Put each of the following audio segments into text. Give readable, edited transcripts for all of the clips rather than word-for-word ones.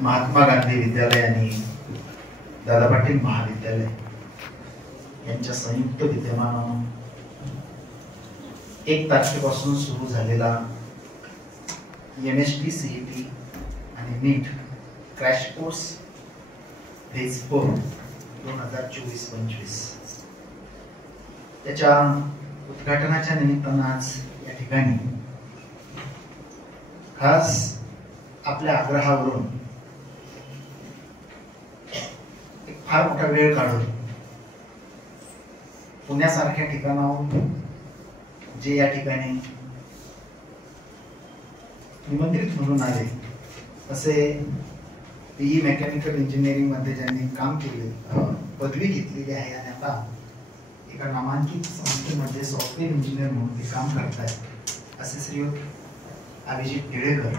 महात्मा गांधी विद्यालय आणि दादा पाटील महाविद्यालय यांच्या संयुक्त विद्यमानानं 1 तारखेपासून सुरू झालेला MST CET आणि नीट क्रॅश कोर्स फेज 4 2024-25 त्याच्या उद्घाटनाच्या निमित्तानं आज या ठिकाणी खास आपल्या आग्रहावरून एक फार मोठा वेळ काढून पुण्यासारख्या ठिकाणाहून जे या ठिकाणी निमंत्रित म्हणून आले असे PE मेकॅनिकल इंजिनिअरिंग मध्ये ज्यांनी काम केले, पदवी घेतलेली आहे आणि आता एका नामांकित संस्थेमध्ये सॉफ्टवेअर इंजिनियर म्हणून ते काम करतायत असे श्रीयुत अभिजित केळेकर,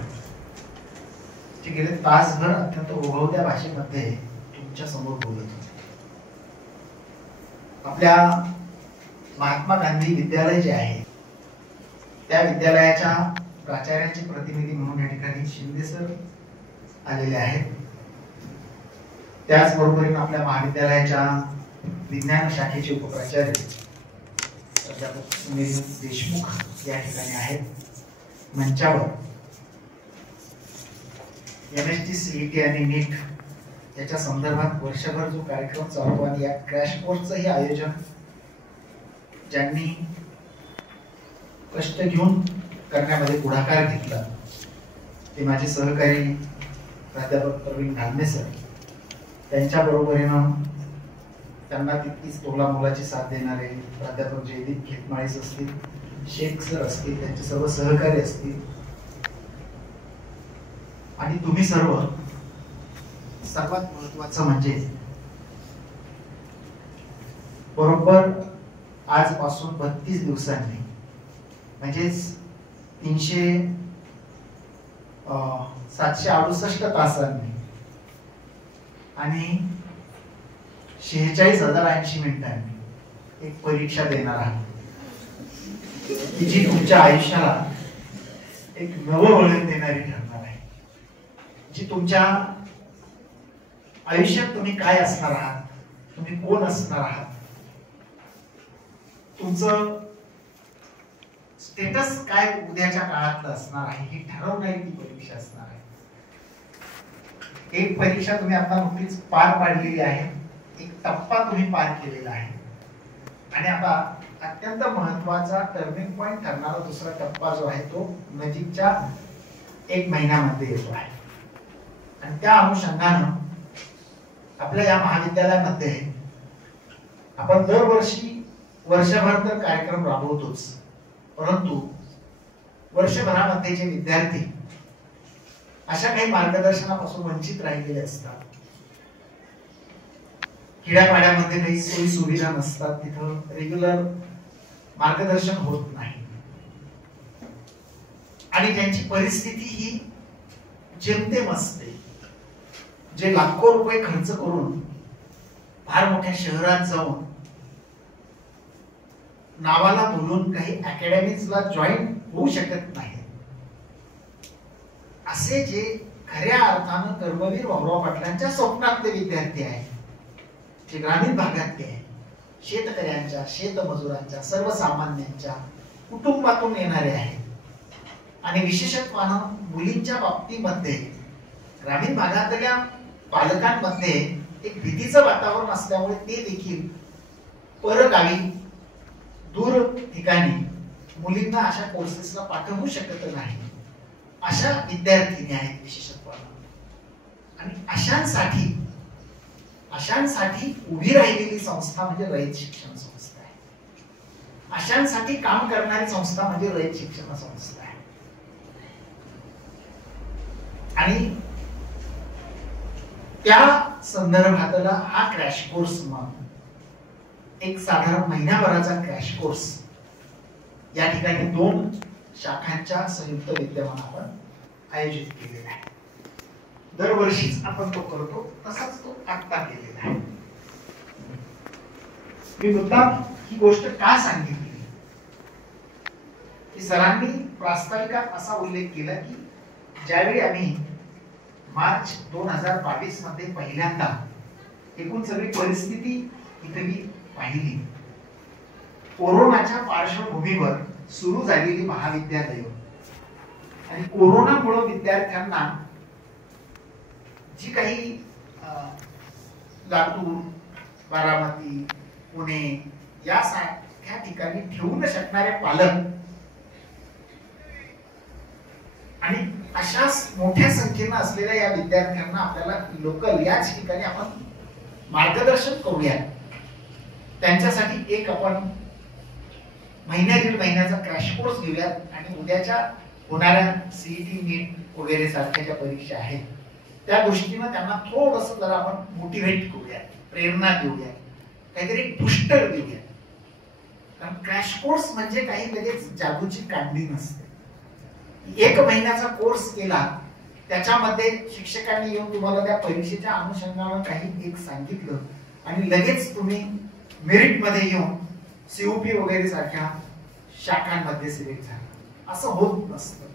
जे गेले तासभर अत्यंत ओघवत्या भाषेमध्ये तुमच्या समोर बोलत होते. आपल्या महात्मा गांधी विद्यालय जे आहे त्या विद्यालयाच्या प्राचार्याचे प्रतिनिधी म्हणून या ठिकाणी शिंदे सर आलेले आहेत. त्याचबरोबर आपल्या महाविद्यालयाच्या विज्ञान शाखेचे उपप्राचार्य प्राध्यापक सुनील देशमुख या ठिकाणी आहेत. मंचावर MST CET आणि नीट याच्या संदर्भात वर्षभर जो कार्यक्रम चालतो आणि या क्रॅश कोर्सचंही आयोजन ज्यांनी कष्ट घेऊन करण्यामध्ये पुढाकार घेतला ते माझे सहकारी प्राध्यापक प्रवीण घालमे सर, त्यांच्या बरोबरीनं त्यांना तितकीच तोला मोलाची साथ देणारे प्राध्यापक जयदीप खेतमाळीस असतील, शेख सर असतील, त्यांचे सर्व सहकारी असतील आणि तुम्ही सर्व. सर्वात महत्वाचं म्हणजे बरोबर आजपासून 32 दिवसांनी म्हणजेच 768 तासांनी आणि 46,080 मिनिटांनी एक परीक्षा देणार आहात की जी तुमच्या आयुष्याला एक नवं वळण देणारी ठरणार आहे. जी तुमच्या आयुष्यात तुम्ही काय असणार आहात, तुम्ही कोण असणार आहात, तुमचं स्टेटस काय उद्याच्या काळातलं असणार आहे हे ठरवणारी ती परीक्षा असणार आहे. एक परीक्षा तुम्ही आता नुकतीच पार पाडलेली आहे, एक टप्पा तुम्ही पार केलेला आहे आणि आता अत्यंत महत्वाचा टर्निंग पॉइंट ठरणारा दुसरा टप्पा जो आहे तो नजीकच्या 1 महिन्यामध्ये येतो आहे. आणि त्या अनुषंगानं आपल्या या महाविद्यालयामध्ये आपण दरवर्षी वर्षभर तर कार्यक्रम राबवतोच, परंतु वर्षभरामध्ये जे विद्यार्थी अशा काही मार्गदर्शनापासून वंचित राहिलेले असतात, खेड्यापाड्यामध्ये काही सोयी सुविधा नसतात, तिथं रेग्युलर मार्गदर्शन होत नाही आणि त्यांची परिस्थिती ही जेमतेम असते, जे लाखो रुपये खर्च करून फार मोठ्या शहरात जाऊन नावाला बोलून काही अकॅडमीजला जॉईन होऊ शकत नाही, असे जे खऱ्या अर्थानं कर्मवीर भाऊराव पाटलांच्या स्वप्नातले विद्यार्थी आहेत, जे ग्रामीण भागातले आहेत, शेतकऱ्यांच्या, शेतमजुरांच्या, सर्वसामान्यांच्या कुटुंबातून येणारे आहेत आणि विशेषत्वानं मुलींच्या बाबतीमध्ये ग्रामीण भागातल्या पालकांमध्ये एक भीतीचं वातावरण असल्यामुळे ते देखील परगावी दूर ठिकाणी मुलींना अशा कोर्सेसला पाठवू शकत नाही, अशा विद्यार्थिनी आहेत विशेषत्वानं. आणि अशांसाठी उभी राहिलेली संस्था म्हणजे रयत शिक्षण संस्था आहे. अशांसाठी काम करणारी संस्था म्हणजे रयत शिक्षण संस्था आहे. आणि त्या संदर्भातला हा क्रॅश कोर्स मग एक साधारण महिन्याभराचा क्रॅश कोर्स या ठिकाणी 2 शाखांच्या संयुक्त विद्यमान आपण आयोजित केलेला आहे. दरवर्षीच आपण तो करतो, तसाच तो आता केलेला आहे. मी मुद्दाम ही गोष्ट का सांगितली की सरांनी प्रास्ताविकात असा उल्लेख केला की ज्यावेळी आम्ही मार्च 2022 मध्ये पहिल्यांदा एकूण सगळी परिस्थिती इथे मी पाहिली. कोरोनाच्या पार्श्वभूमीवर सुरू झालेली महाविद्यालय आणि कोरोनामुळे विद्यार्थ्यांना जी काही लातूर, बारामती, पुणे यासारख्या ठिकाणी ठेवू न शकणारे पालक आणि अशा मोठ्या संख्येनं असलेल्या या विद्यार्थ्यांना आपल्याला लोकल याच ठिकाणी आपण मार्गदर्शन करूया. त्यांच्यासाठी एक आपण महिन्या दीड महिन्याचा क्रॅश कोर्स घेऊयात आणि उद्याच्या होणाऱ्या सीईटी, नीट वगैरे सारख्या ज्या परीक्षा आहेत त्या गोष्टीनं त्यांना थोडंसं जरा आपण मोटिवेट करूया, प्रेरणा देऊया, काहीतरी बुस्टर देऊया. कारण क्रॅश कोर्स म्हणजे काही लगेच जादूची कांडी नसते. एक महिन्याचा कोर्स केला त्याच्यामध्ये शिक्षकांनी येऊन तुम्हाला त्या परीक्षेच्या अनुषंगाने काही एक सांगितलं आणि लगेच तुम्ही मेरिट मध्ये येऊन सीओपी वगैरे सारख्या शाखांमध्ये सिलेक्ट झाला असं होत नसतं.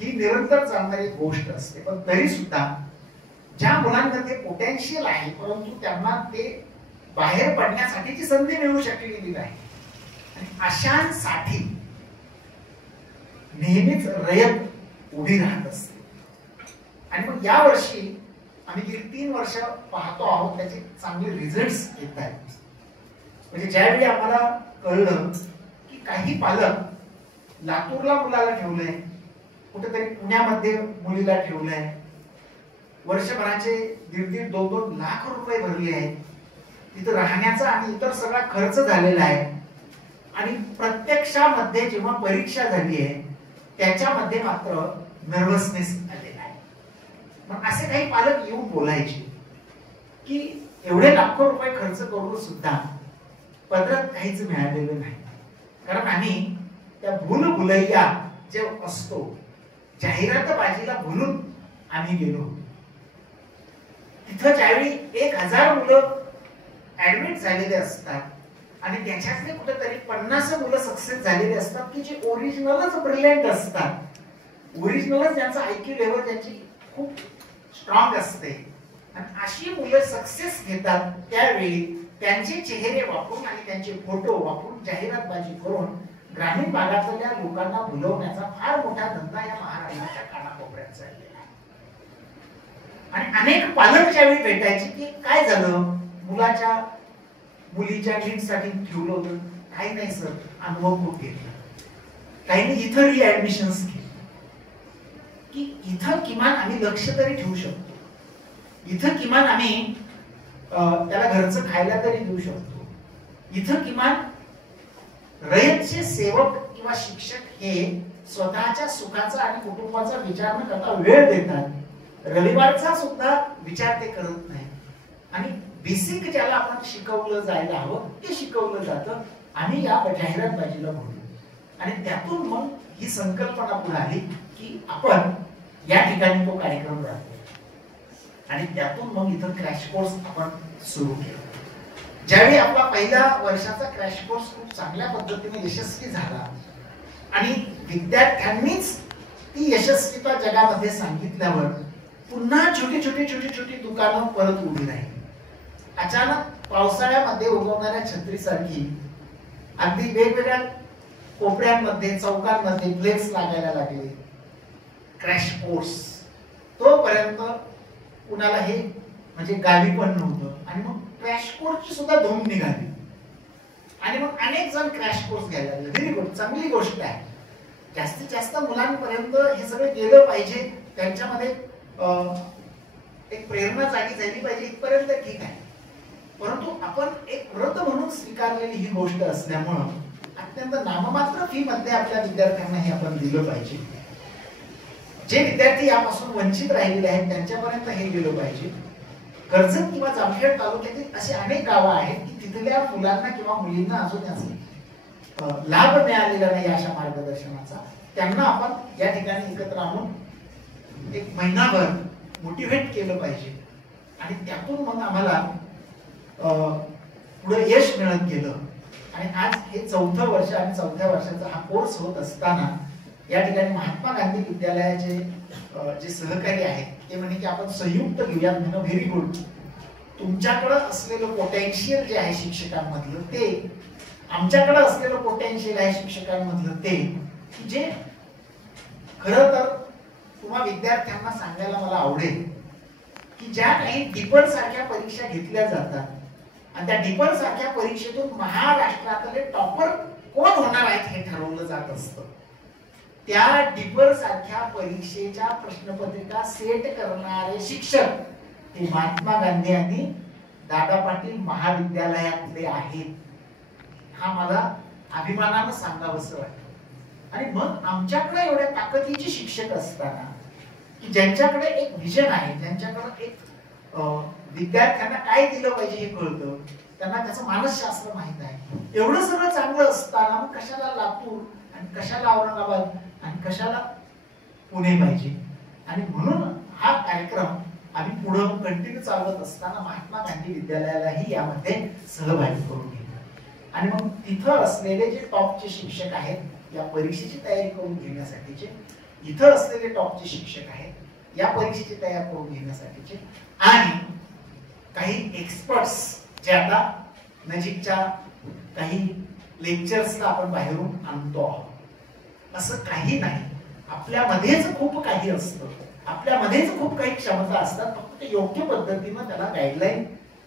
ही निरंतर चालणारी गोष्ट असते. पण तरी सुद्धा ज्या मुलांमध्ये पोटेन्शियल आहे परंतु त्यांना ते बाहेर पडण्यासाठीची संधी मिळू शकलेली नाही आणि अशांसाठी नेहमीच रयत उभी राहत असते. आणि मग या वर्षी आम्ही गेली 3 वर्ष पाहतो आहोत त्याचे चांगले रिझल्ट्स येत आहेत. म्हणजे ज्यावेळी आम्हाला कळलं की काही पालक लातूरला मुलाला ठेवलंय, कुठेतरी पुण्यामध्ये मुलीला ठेवलंय, वर्षभराचे 1.5-2 लाख रुपये भरले आहेत, तिथं राहण्याचा आणि इतर सगळा खर्च झालेला आहे आणि प्रत्यक्षामध्ये जेव्हा परीक्षा झाली आहे त्याच्यामध्ये मात्र नर्वसनेस आलेला आहे. मग असे काही पालक येऊन बोलायचे की एवढे लाखो रुपये खर्च करून सुद्धा पदरात काहीच मिळालेलं नाही. कारण आम्ही त्या भूलभुलैया जे असतो जाहिरातबाजीला भुलून आम्ही गेलो. तिथं ज्यावेळी 1000 मुलं ऍडमिट झालेले असतात आणि त्याच्यातले कुठेतरी 50 मुलं सक्सेस झालेले असतात की जे ओरिजिनलच ब्रिलियंट असतात, ओरिजिनलच त्यांचा आयक्यू लेवल त्यांची खूप स्ट्रॉंग असते आणि अशी मुलं सक्सेस घेतात त्यावेळी त्यांचे चेहरे वापरून आणि त्यांचे फोटो वापरून जाहिरातबाजी करून ग्रामीण भागातल्या लोकांना भुलवण्याचा फार मोठा धंदा या महाराष्ट्राच्या कानाकोपऱ्यात चाललेला आहे. आणि अनेक पालक ज्यावेळी भेटायचे की काय झालं मुलीच्या नीटसाठी ठेवलं होतं, काही नाही सर, अनुभव खूप घेतला, काहींनी इथं रिऍडमिशन्स केली की इथं किमान आम्ही लक्ष तरी ठेवू शकतो, इथं किमान आम्ही त्याला घरचं खायला तरी देऊ शकतो, इथं किमान रयतचे सेवक किंवा शिक्षक हे स्वतःच्या सुखाचा आणि कुटुंबाचा विचार न करता वेळ देतात, रविवारचा सुद्धा विचार ते करत नाही आणि बेसिक ज्याला आपण शिकवलं जायला हवं ते शिकवलं जातं. आम्ही या जाहिरातबाजीला बोललो आणि त्यातून मग ही संकल्पना पुढे आली की आपण या ठिकाणी तो कार्यक्रम राहतो आणि त्यातून मग इथं क्रॅश कोर्स आपण सुरू केला. ज्यावेळी आपला पहिल्या वर्षाचा क्रॅश कोर्स खूप चांगल्या पद्धतीने यशस्वी झाला आणि विद्यार्थ्यांनीच ती यशस्वीता जगामध्ये सांगितल्यावर पुन्हा छोटी छोटी दुकानं परत उभी राहिली. अचानक पावसाळ्यामध्ये उगवणाऱ्या छत्रीसारखी अगदी वेगवेगळ्या कोपऱ्यांमध्ये चौकांमध्ये फ्लेक्स लागायला लागले. क्रॅश कोर्स तोपर्यंत कुणाला हे म्हणजे गावी पण नव्हतं आणि मग क्रॅश कोर्सची सुद्धा धूम निघाली आणि मग अनेक जण क्रॅश कोर्स घ्यायला लागले. व्हेरी गुड, चांगली गोष्ट आहे. जास्तीत जास्त मुलांपर्यंत हे सगळं गेलं पाहिजे, त्यांच्यामध्ये एक प्रेरणा जागी झाली पाहिजे इथपर्यंत ठीक आहे. परंतु आपण एक व्रत म्हणून स्वीकारलेली ही गोष्ट असल्यामुळं अत्यंत नाममात्र फी मध्ये आपल्या विद्यार्थ्यांना हे आपण दिलं पाहिजे. जे विद्यार्थी यापासून वंचित राहिलेले आहेत त्यांच्यापर्यंत हे गेलं पाहिजे. कर्जत किंवा जामखेड तालुक्यातील असे अनेक गावं आहेत की तिथल्या मुलांना किंवा मुलींना अजून याचा लाभ मिळालेला नाही अशा मार्गदर्शनाचा. त्यांना आपण या ठिकाणी एकत्र आणून एक महिनाभर मोटिवेट केलं पाहिजे आणि त्यातून मग आम्हाला पुढे यश मिळत गेलं आणि आज हे 4थं वर्ष आणि 4थ्या वर्षाचा हा कोर्स होत असताना या ठिकाणी महात्मा गांधी विद्यालयाचे जे सहकारी आहेत ते म्हणे की आपण संयुक्त घेऊयात. म्हणून व्हेरी गुड. तुमच्याकडे असलेलं पोटेन्शियल जे आहे शिक्षकांमधलं ते, आमच्याकडे असलेलं पोटेन्शियल आहे शिक्षकांमधलं ते, जे खरं तर तुम्हा विद्यार्थ्यांना सांगायला मला आवडेल की ज्या काही डीपर सारख्या परीक्षा घेतल्या जातात आणि त्या डीपर सारख्या परीक्षेतून महाराष्ट्रातले टॉपर कोण होणार आहेत हे ठरवलं जात असतं. त्या डीपर सारख्या परीक्षेच्या प्रश्नपत्रिका सेट करणारे शिक्षक हे महात्मा गांधी आणि दादा पाटील महाविद्यालयातले आहेत. हा मला अभिमानानं सांगावंसं वाटतं. आणि मग आमच्याकडे एवढ्या ताकदीचे शिक्षक असताना की ज्यांच्याकडे एक व्हिजन आहे, ज्यांच्याकडे एक विद्यार्थ्यांना काय दिलं पाहिजे हे कळतं, त्यांना त्याचं मानसशास्त्र माहित आहे, एवढं सगळं चांगलं असताना मग कशाला लातूर आणि कशाला औरंगाबाद आणि कशाला पुणे पाहिजे. आणि म्हणून हा कार्यक्रम आम्ही पुढे कंटिन्यू चालवत असताना महात्मा गांधी विद्यालयालाही यामध्ये सहभागी करून घेतलं. आणि मग तिथं असलेले जे टॉपचे शिक्षक आहेत या परीक्षेची तयारी करून घेण्यासाठीचे, इथं असलेले टॉपचे शिक्षक आहेत या परीक्षेची तयारी करून घेण्यासाठीचे, आणि काही एक्सपर्ट्स जे आता नजीकच्या काही लेक्चर्सला आपण बाहेरून आणतो आहोत. असं काही नाही. आपल्यामध्येच खूप काही असतं, आपल्यामध्येच खूप काही क्षमता असतात. फक्त ते योग्य पद्धतीनं त्याला गाईडलाईन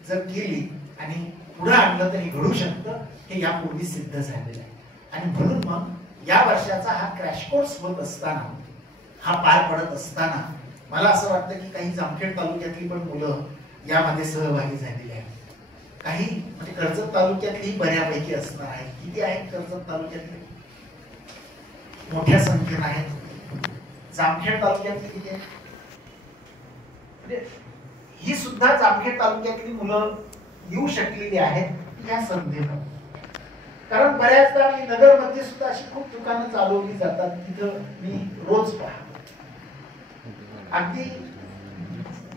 जर केली आणि पुढे आणलं तरी घडू शकतं. हे यापूर्वी सिद्ध झालेलं आहे. आणि म्हणून मग या वर्षाचा हा क्रॅश कोर्स होत असताना, हा पार पडत असताना मला असं वाटतं की काही जामखेड तालुक्यातली पण मुलं यामध्ये सहभागी झालेली आहेत. काही म्हणजे कर्जत तालुक्यातली बऱ्यापैकी असणार आहेत. किती आहेत कर्जत तालुक्यातले? मोठ्या संख्येने आहेत. जामखेड तालुक्यातली किती आहेत? म्हणजे ही सुद्धा जामखेड तालुक्यातली मुलं येऊ शकलेली आहेत या संधीनं. कारण बऱ्याचदा मी नगरमध्ये सुद्धा अशी खूप दुकानं चालवली जातात, तिथं मी रोज पाहतो. अगदी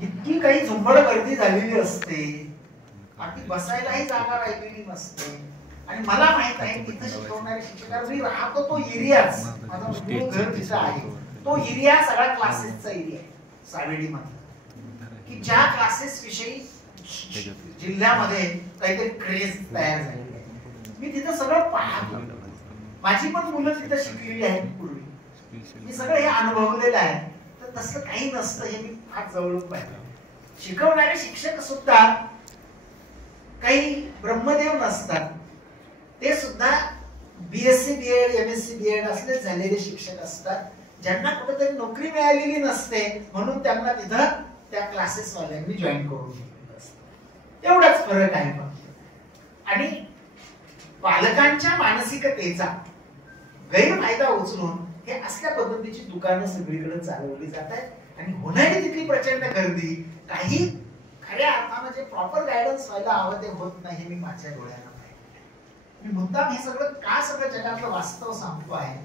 इतकी काही झुंबड गर्दी झालेली असते, अगदी बसायलाही जागा राहिलेली नसते. आणि मला माहित आहे तिथं शिकवणारे शिक्षक, मी राहतो तो एरियाच, माझं मूळ घर तिथं आहे, तो एरिया सगळा क्लासेसचा एरिया आहे सावेडी मध्ये, की ज्या क्लासेस विषयी जिल्ह्यामध्ये काहीतरी क्रेज तयार झालेली आहे. मी तिथं सगळं पाहतो. माझी पण मुलं तिथं शिकलेली आहेत पूर्वी, मी सगळं हे अनुभवलेलं आहे. तर तसं काही नसतं हे मी फार जवळून पाहिलं. शिकवणारे शिक्षक सुद्धा काही ब्रह्मदेव नसतात, ते सुद्धा बीएससी बीएड एमएससी बीएड असले झालेले शिक्षक असतात, ज्यांना कुठेतरी नोकरी मिळालेली नसते म्हणून त्यांना तिथं त्या क्लासेस वाल्यांनी जॉईन करून घेतलेलं असतं. एवढाच फरक आहे फक्त. आणि पालकांच्या मानसिकतेचा गैरफायदा उचलून हे असल्या पद्धतीची दुकानं सगळीकडे चालवली जात आहेत. आणि होणारी तिथली प्रचंड गर्दी, काही खऱ्या अर्थानं जे प्रॉपर गायडन्स व्हायला हवं ते होत नाही, मी माझ्या डोळ्यानं पाहिलं. मी मुद्दाम हे सगळं का सगळं जगातलं वास्तव सांगतो आहे.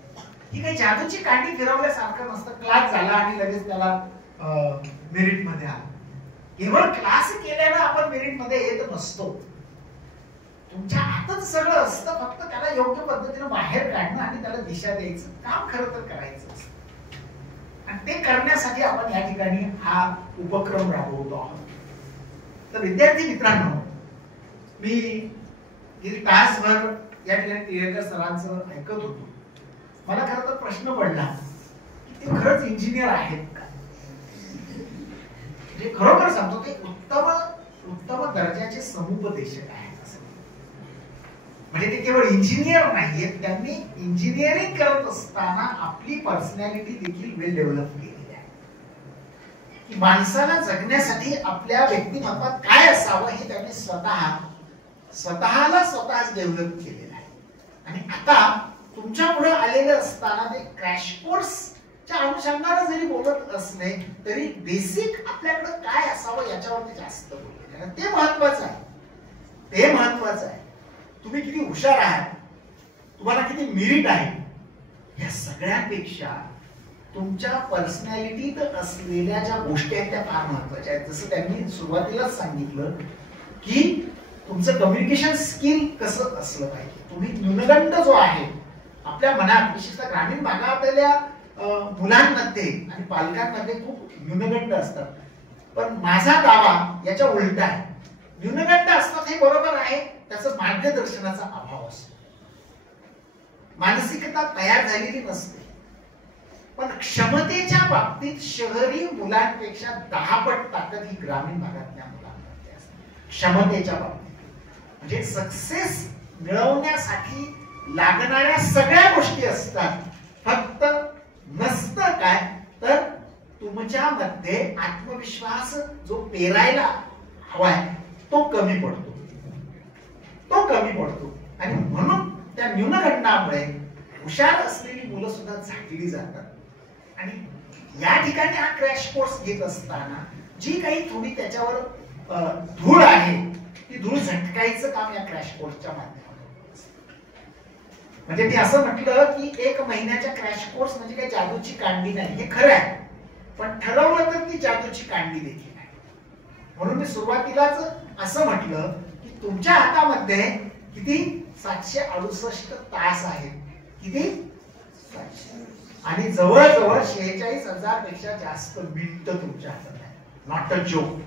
ही काही जादूची काठी फिरवल्यासारखं नसतं. क्लास झाला आणि लगेच त्याला मेरिट मध्ये आला. केवळ क्लास केल्यानं आपण मेरिट मध्ये येत नसतो. तुमच्या हातात सगळं असतं, फक्त त्याला योग्य पद्धतीने बाहेर काढणं आणि त्याला दिशा द्यायचं काम खरं तर करायचं असतं. आणि ते करण्यासाठी आपण या ठिकाणी हा उपक्रम राबवतो आहोत. तर विद्यार्थी मित्रांनो, मी गेली तासभर या ठिकाणी टिळेकर सरांचं ऐकत होतो. मला खरं तर प्रश्न पडला की ते खरंच इंजिनियर आहेत का. म्हणजे खरोखर सांगतो ते उत्तम दर्जाचे समुपदेशक आहेत. म्हणजे ते केवळ इंजिनियर नाहीयेत, त्यांनी इंजिनिअरिंग करत असताना आपली पर्सनॅलिटी देखील वेल डेव्हलप केलेली आहे. की माणसाला जगण्यासाठी आपल्या व्यक्तिमत्वात काय असावं हे त्यांनी स्वतःला स्वतःच डेव्हलप केलेलं आहे. आणि आता तुमच्या पुढे आलेलं असताना ते क्रॅश कोर्सच्या अनुषंगाने जरी बोलत असले तरी बेसिक आपल्याकडे काय असावं याच्यावरती जास्त बोलले. ते महत्वाचं आहे. ते महत्वाचं आहे. तुम्ही किती हुशार आहात, तुम्हाला किती मेरिट आहे, या सगळ्यांपेक्षा तुमच्या पर्सनॅलिटीत असलेल्या ज्या गोष्टी आहेत त्या फार महत्वाच्या आहेत. जसं त्यांनी सुरुवातीलाच सांगितलं की तुमचं कम्युनिकेशन स्किल कसं असलं पाहिजे. तुम्ही न्यूनगंड जो आहे आपल्या मनात, विशेषतः ग्रामीण भागातल्या मुलांमध्ये आणि पालकांमध्ये खूप न्यूनगंड असतात. पण माझा दावा याच्या उलटा आहे. न्यूनगंड असतात हे बरोबर आहे, त्याचं मार्गदर्शनाचा अभाव असतो. मानसिकता तयार झालेली नसते. पण क्षमतेच्या बाबतीत शहरी मुलांपेक्षा 10 पट ताकद ही ग्रामीण भागातल्या मुलांमध्ये असते. क्षमतेच्या बाबतीत म्हणजे सक्सेस मिळवण्यासाठी लागणाऱ्या सगळ्या गोष्टी असतात. फक्त नसतं काय तर तुमच्यामध्ये आत्मविश्वास जो पेरायला हवाय तो कमी पडतो. आणि म्हणून त्या न्यूनगंडामुळे हुशार असलेली मुलं सुद्धा झाकली जातात. आणि या ठिकाणी हा क्रॅश कोर्स घेत असताना जी काही थोडी त्याच्यावर धूळ आहे ती धूळ झटकायचं काम या क्रॅश कोर्सच्या माध्यमातून. म्हणजे मी असं म्हटलं की 1 महिन्याच्या क्रॅश कोर्स म्हणजे काही जादूची कांडी नाही, हे खरं आहे. पण ठरवलं तर ती जादूची कांडी देखील आहे. म्हणून मी सुरुवातीलाच असं म्हटलं की तुमच्या हातामध्ये किती 768 तास आहेत. किती? 700. आणि जवळजवळ 46,000 पेक्षा जास्त मिनिटं तुमच्या हातात आहे. Not a joke.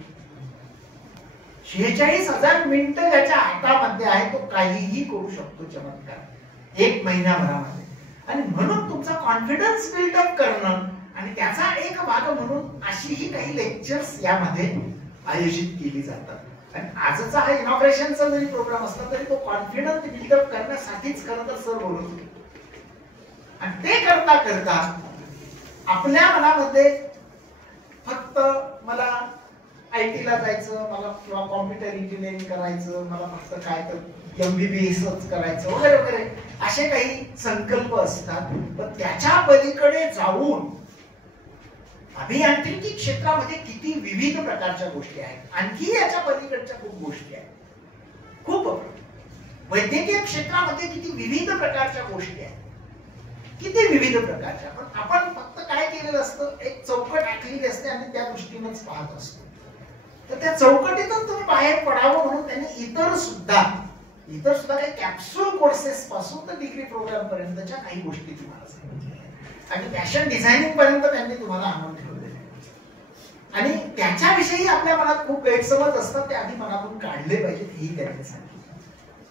46,000 मिनिटं ज्याच्या हातामध्ये आहे तो काहीही करू शकतो चमत्कार 1 महिन्याभरामध्ये. आणि म्हणून तुमचा कॉन्फिडन्स बिल्डअप करणं आणि त्याचा एक भाग म्हणून अशीही काही लेक्चर्स यामध्ये आयोजित केली जातात. आणि आजचा हा इनॉग्रेशनचा जरी प्रोग्राम असला तरी तो कॉन्फिडन्स बिल्डअप करण्यासाठीच खरं तर सर बोलत होते. आणि ते करता करता आपल्या मनामध्ये फक्त मला IT ला जायचं, मला किंवा कॉम्प्युटर इंजिनिअरिंग करायचं, मला फक्त काय तर MBBS करायचं वगैरे वगैरे असे काही संकल्प असतात. पण त्याच्या पलीकडे जाऊन अभियांत्रिकी क्षेत्रामध्ये किती विविध प्रकारच्या गोष्टी आहेत. आणखी याच्या पलीकडच्या खूप गोष्टी आहेत. खूप वैद्यकीय क्षेत्रामध्ये किती विविध प्रकारच्या गोष्टी आहेत. किती विविध प्रकारच्या. पण आपण फक्त काय केलेलं असतं, एक चौकट आखलेली असते आणि त्या दृष्टीनेच पाहत असतो. तर त्या चौकटीतून तुम्ही बाहेर पडावं म्हणून त्यांनी इतर सुद्धा काही कॅप्सूल कोर्सेस पासून तर डिग्री प्रोग्राम पर्यंतच्या काही गोष्टी तुम्हाला सांगितल्या आणि फॅशन डिझायनिंग पर्यंत त्यांनी तुम्हाला आणून ठेवलेले. आणि त्याच्याविषयी आपल्या मनात खूप गैरसमज असतात, ते आधी मनातून काढले पाहिजेत हेही त्यांनी सांगितलं.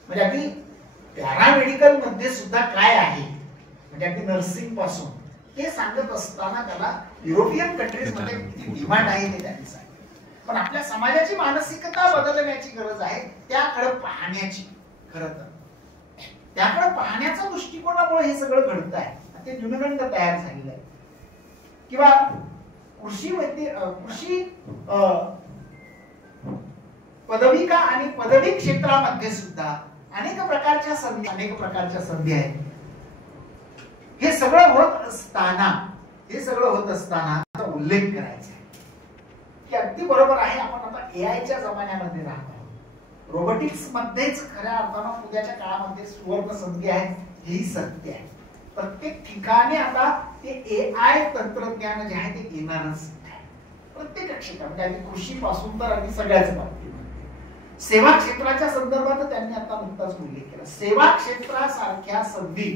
म्हणजे अगदी पॅरामेडिकल मध्ये सुद्धा काय आहे, म्हणजे अगदी नर्सिंग पासून हे सांगत असताना त्याला युरोपियन कंट्रीज मध्ये किती डिमांड आहे हे त्यांनी सांगितलं. पण आपल्या समाजाची मानसिकता बदलण्याची गरज आहे, त्याकडे पाहण्याची. खरं तर त्याकडे पाहण्याच्या दृष्टिकोनामुळे हे सगळं घडत आहे. ते न्यूनगंड तयार झालेलं आहे. किंवा कृषी पदविका आणि पदवी क्षेत्रामध्ये सुद्धा अनेक प्रकारच्या संधी आहेत. हे सगळं होत असताना उल्लेख करायचा आहे की अगदी बरोबर आहे, आपण आता AI च्या जमान्यामध्ये राहतो. रोबोटिक्स मध्येच खऱ्या अर्थानं उद्याच्या काळामध्ये सुवर्ण संधी आहे, हेही सत्य आहे. प्रत्येक ठिकाणी आता ते AI तंत्रज्ञान जे आहे ते येणारच आहे. प्रत्येक क्षेत्रामध्ये अगदी कृषी पासून तर अगदी सगळ्याच बाबतीत. सेवा क्षेत्राच्या संदर्भात त्यांनी आता नुकताच उल्लेख केला. सेवा क्षेत्रासारख्या संधी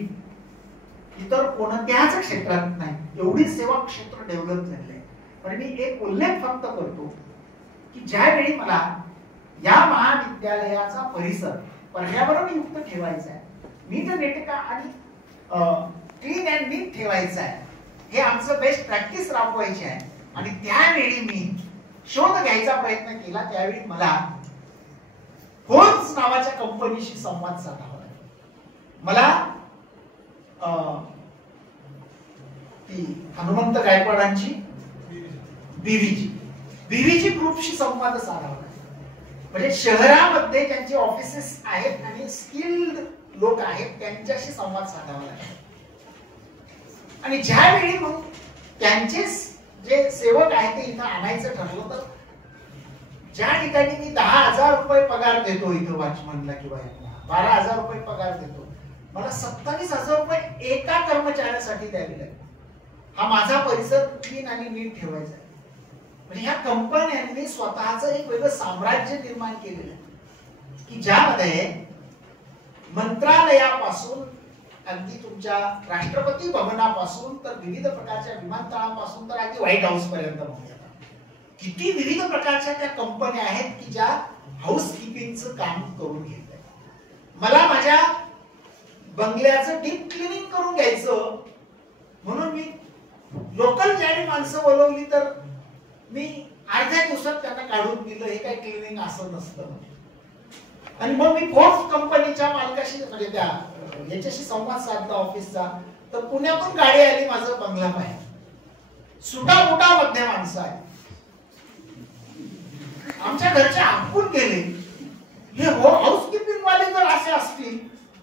इतर कोणत्याच क्षेत्रात नाही. एवढी सेवा क्षेत्र डेव्हलप झाले आहे. पण मी एक उल्लेख फक्त करतो की ज्यावेळी मला या महाविद्यालयाचा परिसर पर्यावरणयुक्त ठेवायचा आहे, नीट नेटका आणि क्लीन अँड नीट ठेवायचा आहे, हे आमचं बेस्ट प्रॅक्टिस राबवायची आहे. आणि त्यावेळी मी शोध घ्यायचा प्रयत्न केला. त्यावेळी मला होल्स नावाच्या कंपनीशी संवाद साधावा लागला. मला ती हनुमंत गायकवाडांची बीव्हीजी ग्रुपशी संवाद साधावा लागला. म्हणजे शहरामध्ये ज्यांचे ऑफिसेस आहेत आणि स्किल्ड लोक आहेत त्यांच्याशी संवाद साधावा लागला. आणि ज्यावेळी मग त्यांचे जे सेवक आहेत ते इथं आणायचं ठरलं, तर ज्या ठिकाणी मी 10,000 रुपये पगार देतो इथं वॉचमनला किंवा 12,000 रुपये पगार देतो, मला 27,000 रुपये एका कर्मचाऱ्यासाठी द्यावे लागले. हा माझा परिसर क्लीन आणि नीट ठेवायचा आहे. म्हणजे ह्या कंपन्यांनी स्वतःचं एक वेगळं साम्राज्य निर्माण केलेलं आहे की ज्यामध्ये मंत्रालयापासून अगदी तुमच्या राष्ट्रपती भवनापासून तर विविध प्रकारच्या विमानतळांपासून तर अगदी व्हाईट हाऊस पर्यंत म्हणूया, किती विविध प्रकारच्या त्या कंपन्या आहेत की ज्या हाऊसकीपिंगचं काम करून घेत आहेत. मला माझ्या बंगल्याचं डीप क्लिनिंग करून घ्यायचं म्हणून मी लोकल ज्याने माणसं बोलवली तर मी अर्ध्या दिवसात त्यांना काढून दिलं. हे काय क्लिनिंग असं नसतं. आणि मग मी फोर्स कंपनीच्या मालकाशी म्हणजे त्या याच्याशी संवाद साधला ऑफिसचा, तर पुण्यातून गाडी आली माझं बंगला बाहेर, सुटा मोठा मध्य माणसं आहे, आमच्या घरचे आंपून गेले. हे हाऊसकीपिंग वाले जर असे असतील,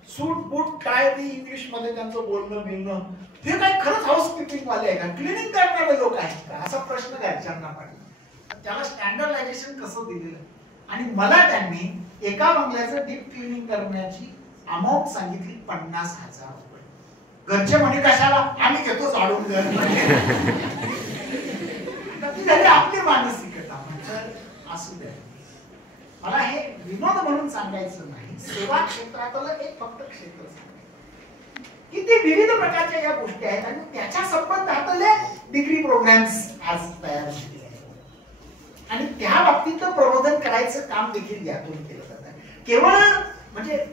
सूट बूट काय ते इंग्लिश मध्ये त्यांचं बोलणं बिलणं, हे काय खरंच हाऊसकीपिंग वाले आहे का, क्लिनिंग करणारे लोक आहेत का, असा प्रश्न घरच्यांना पडला. त्याला स्टँडर्डायझेशन कसं दिलेलं. आणि मला त्यांनी एका बंगल्याचं डीप क्लिनिंग करण्याची अमाऊंट सांगितली 50,000 रुपये. घरचे म्हणे कशाला, आम्ही घेतो जाडून घर. आपली मानसिकता असू द्या. मला हे विनोद म्हणून सांगायचं नाही, सेवा क्षेत्रातलं एक फक्त क्षेत्र सांगायचं की ते विविध प्रकारच्या या गोष्टी आहेत आणि त्याच्या संबंधातले डिग्री प्रोग्राम्स आज तयार झाले आहेत. आणि त्या बाबतीत प्रबोधन करायचं काम देखील यातून केलं जातं.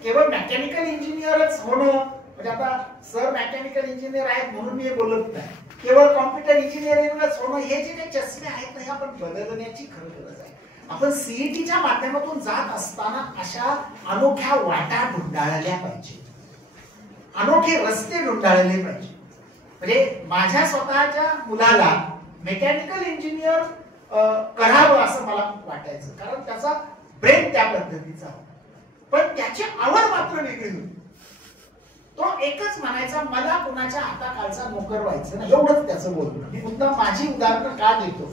केवळ मेकॅनिकल इंजिनियरच होणं म्हणजे आता सर मेकॅनिकल इंजिनियर आहेत म्हणून मी बोलत नाही, केवळ कॉम्प्युटर इंजिनिअरिंगच होणं हे जे काही चष्मे आहेत ना, हे आपण बदलण्याची खरं गरज आहे. आपण सीईटीच्या माध्यमातून जात असताना अशा अनोख्या वाटा ढुंडाळल्या पाहिजे, अनोखे रस्ते ढुंडाळले पाहिजे. म्हणजे माझ्या स्वतःच्या मुलाला मेकॅनिकल इंजिनियर करावं असं मला वाटायचं, कारण त्याचा ब्रेन त्या पद्धतीचा होता. पण त्याची आवड मात्र वेगळी होती. तो एकच म्हणायचा, मला कुणाच्या हाताखालचा नोकर व्हायचं नाही, एवढंच त्याचं बोलणं. मी मुद्दाम माझी उदाहरणं का देतो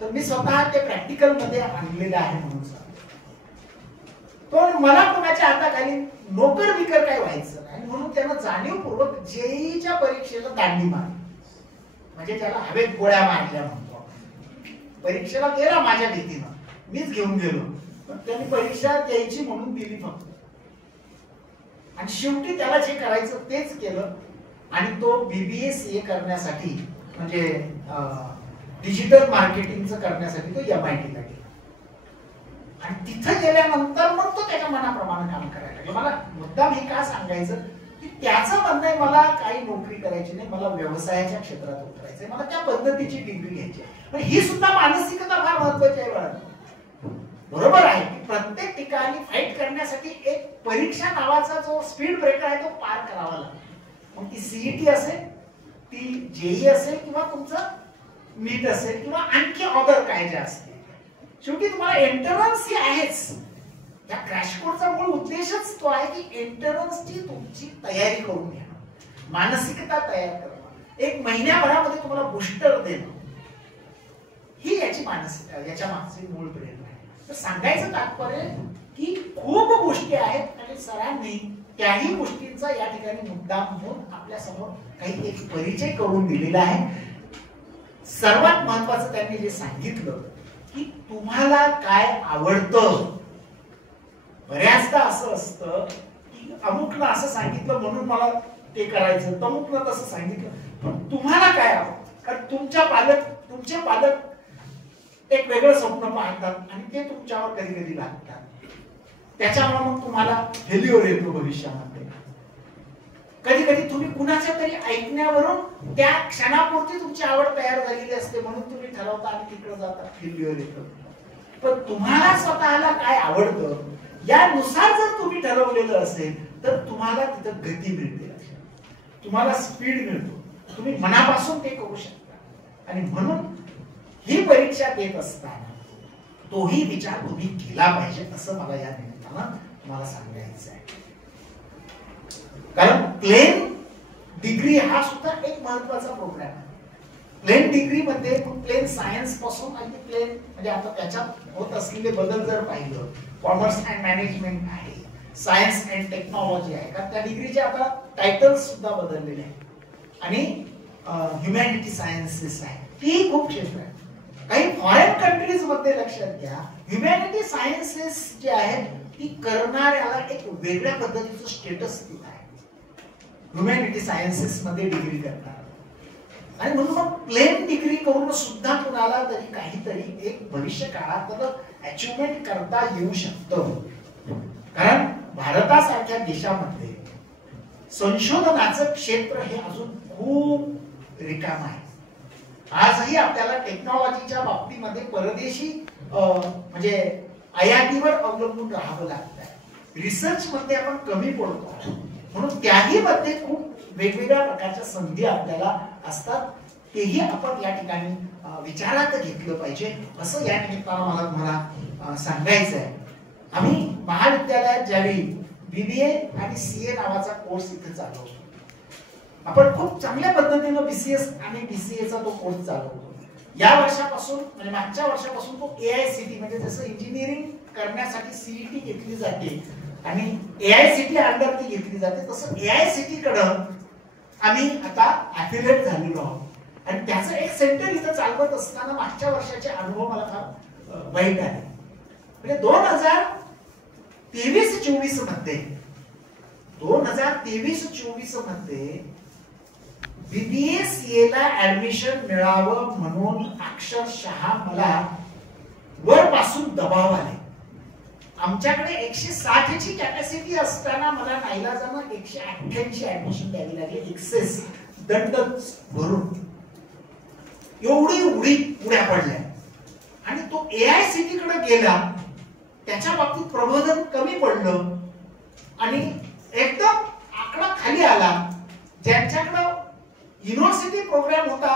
तर मी स्वतः ते प्रॅक्टिकल मध्ये आणलेलं आहे म्हणून सांगतो. पण मला कुणाच्या हाताखाली नोकर विकर काय व्हायचं नाही म्हणून त्यानं जाणीवपूर्वक जेईच्या परीक्षेला दांडी मारली. म्हणजे त्याला हवेत गोळ्या मारल्या म्हणतो. परीक्षेला गेला माझ्या भीतीनं, मीच घेऊन गेलो, पण त्यांनी परीक्षा द्यायची म्हणून दिली फक्त. आणि शेवटी त्याला जे करायचं तेच केलं आणि तो बीबीए सीए करण्यासाठी म्हणजे डिजिटल मार्केटिंगचं करण्यासाठी तो MIT ला गेला. आणि तिथं गेल्यानंतर मग तो त्याच्या मनाप्रमाणे काम करायला लागला. मला मुद्दाम हे का सांगायचं की त्याचं म्हणणं आहे मला काही नोकरी करायची नाही, मला व्यवसायाच्या क्षेत्रात उतरायचंय, मला त्या पद्धतीची डिग्री घ्यायची. पण ही सुद्धा मानसिकता फार महत्वाची आहे. बरोबर आहे की प्रत्येक ठिकाणी फाईट करण्यासाठी एक परीक्षा नावाचा जो स्पीड ब्रेकर आहे तो पार करावा लागतो. मग ती सीईटी असेल, ती जेई असेल किंवा तुमचं नीट असेल किंवा आणखी अदर काय जे असतील, शेवटी तुम्हाला एंट्रन्स ही आहेच. या क्रॅश कोर्सचा मूळ उद्देशच तो आहे की एंट्रन्सची तुमची तयारी करून घेणं, मानसिकता तयार करणं, एक महिन्याभरामध्ये तुम्हाला बूस्टर देणं, ही याची मानसिकता, याच्या मागची मूळ प्रेरणा आहे. तर सांगायचं तात्पर्य की खूप गोष्टी आहेत आणि सरांनी त्याही गोष्टींचा या ठिकाणी मुद्दाम म्हणून आपल्या समोर काही एक परिचय करून दिलेला आहे. सर्वात महत्वाचं त्यांनी जे सांगितलं की तुम्हाला काय आवडतं. बऱ्याचदा असं असतं की अमुकनं असं सांगितलं म्हणून मला ते करायचं, तमुकनं तसं सांगितलं, पण तुम्हाला काय आवडतं. कारण तुमचे पालक एक वेगळं स्वप्न पाहतात आणि ते तुमच्यावर कधी कधी लागतात. त्याच्यामुळे मग तुम्हाला फेल्युअर येतो भविष्यामध्ये. कधी कधी तुम्ही कुणाच्या तरी ऐकण्यावरून त्या क्षणापुरती तुमची आवड तयार झालेली असते म्हणून तुम्ही ठरवता आणि तिकडे जाता, फेल्युअर येतं. पण तुम्हाला स्वतःला काय आवडतं यानुसार जर तुम्ही ठरवलेलं असेल तर तुम्हाला तिथं गती मिळते, तुम्हाला स्पीड मिळतो, तुम्ही मनापासून ते करू शकता. आणि म्हणून ही परीक्षा देत असताना तोही विचार तुम्ही केला पाहिजे असं मला या निमित्तानं तुम्हाला सांगायचं आहे. कारण प्लेन डिग्री हा सुद्धा एक महत्वाचा प्रोग्राम आहे. प्लेन डिग्री मध्ये प्लेन सायन्स पासून अगदी प्लेन म्हणजे आता त्याच्यात होत असलेले बदल जर पाहिलं, कॉमर्स अँड मॅनेजमेंट आहे, सायन्स अँड टेक्नॉलॉजी आहे, कारण त्या डिग्रीचे आता टायटल्स सुद्धा बदललेले आहेत. आणि ह्युमॅनिटी सायन्सेस आहे, ही खूप क्षेत्र आहे. काही फॉरेन कंट्रीज मध्ये लक्षात घ्या, ह्युमॅनिटी सायन्सेस जे आहेत ती करणाऱ्याला एक वेगळ्या पद्धतीचं स्टेटस दिलं आहे. ह्युमॅनिटी सायन्सेस मध्ये डिग्री करणार. आणि म्हणून मग प्लेन डिग्री करून सुद्धा कुणाला तरी काहीतरी एक भविष्य काळात अचिव्हमेंट करता येऊ शकतं. कारण भारतासारख्या देशामध्ये संशोधनाचं क्षेत्र हे अजून खूप रिकाम आहे. आजही आपल्याला टेक्नॉलॉजीच्या बाबतीमध्ये परदेशी म्हणजे आयातीवर अवलंबून राहावं लागतं. रिसर्च मध्ये आपण कमी पडतो. म्हणून त्याही मध्ये खूप वेगवेगळ्या प्रकारच्या संधी आपल्याला असतात. तेही आपण या ठिकाणी विचारात घेतलं पाहिजे असं या निमित्तानं मला सांगायचं आहे. आम्ही महाविद्यालयात ज्यावेळी बीबीए आणि सीए नावाचा कोर्स इथे चालवतो, आपण खूप चांगल्या पद्धतीनं बीसीएस आणि बीसीएचा तो कोर्स चालवतो. या वर्षापासून म्हणजे मागच्या वर्षापासून तो एआयसीटी म्हणजे जसं इंजिनिअरिंग करण्यासाठी सीईटी घेतली जाते आणि एआयसीटी अंडर ती घेतली जाते, तसं एआयसीटी कडं आम्ही आता ऍफिलिएट झालेलो आहोत. आणि त्याचं एक सेंटर इथं चालवत असताना मागच्या वर्षाचे अनुभव मला फार वाईट आहे. म्हणजे 2023-24 मध्ये बीबीए सीए ला ऍडमिशन मिळावं म्हणून अक्षरशः मला वरपासून दबाव आले. आमच्याकडे 160 ची कॅपॅसिटी असताना मला नाईलाजानं 188 ऍडमिशन द्यावी लागली एक्सेस दंड भरून. एवढी उड्या पडल्या. आणि तो एआयसीटी कडे गेला, त्याच्या बाबतीत प्रबोधन कमी पडलं आणि एकदम आकडा खाली आला. ज्यांच्याकडे युनिव्हर्सिटी प्रोग्राम होता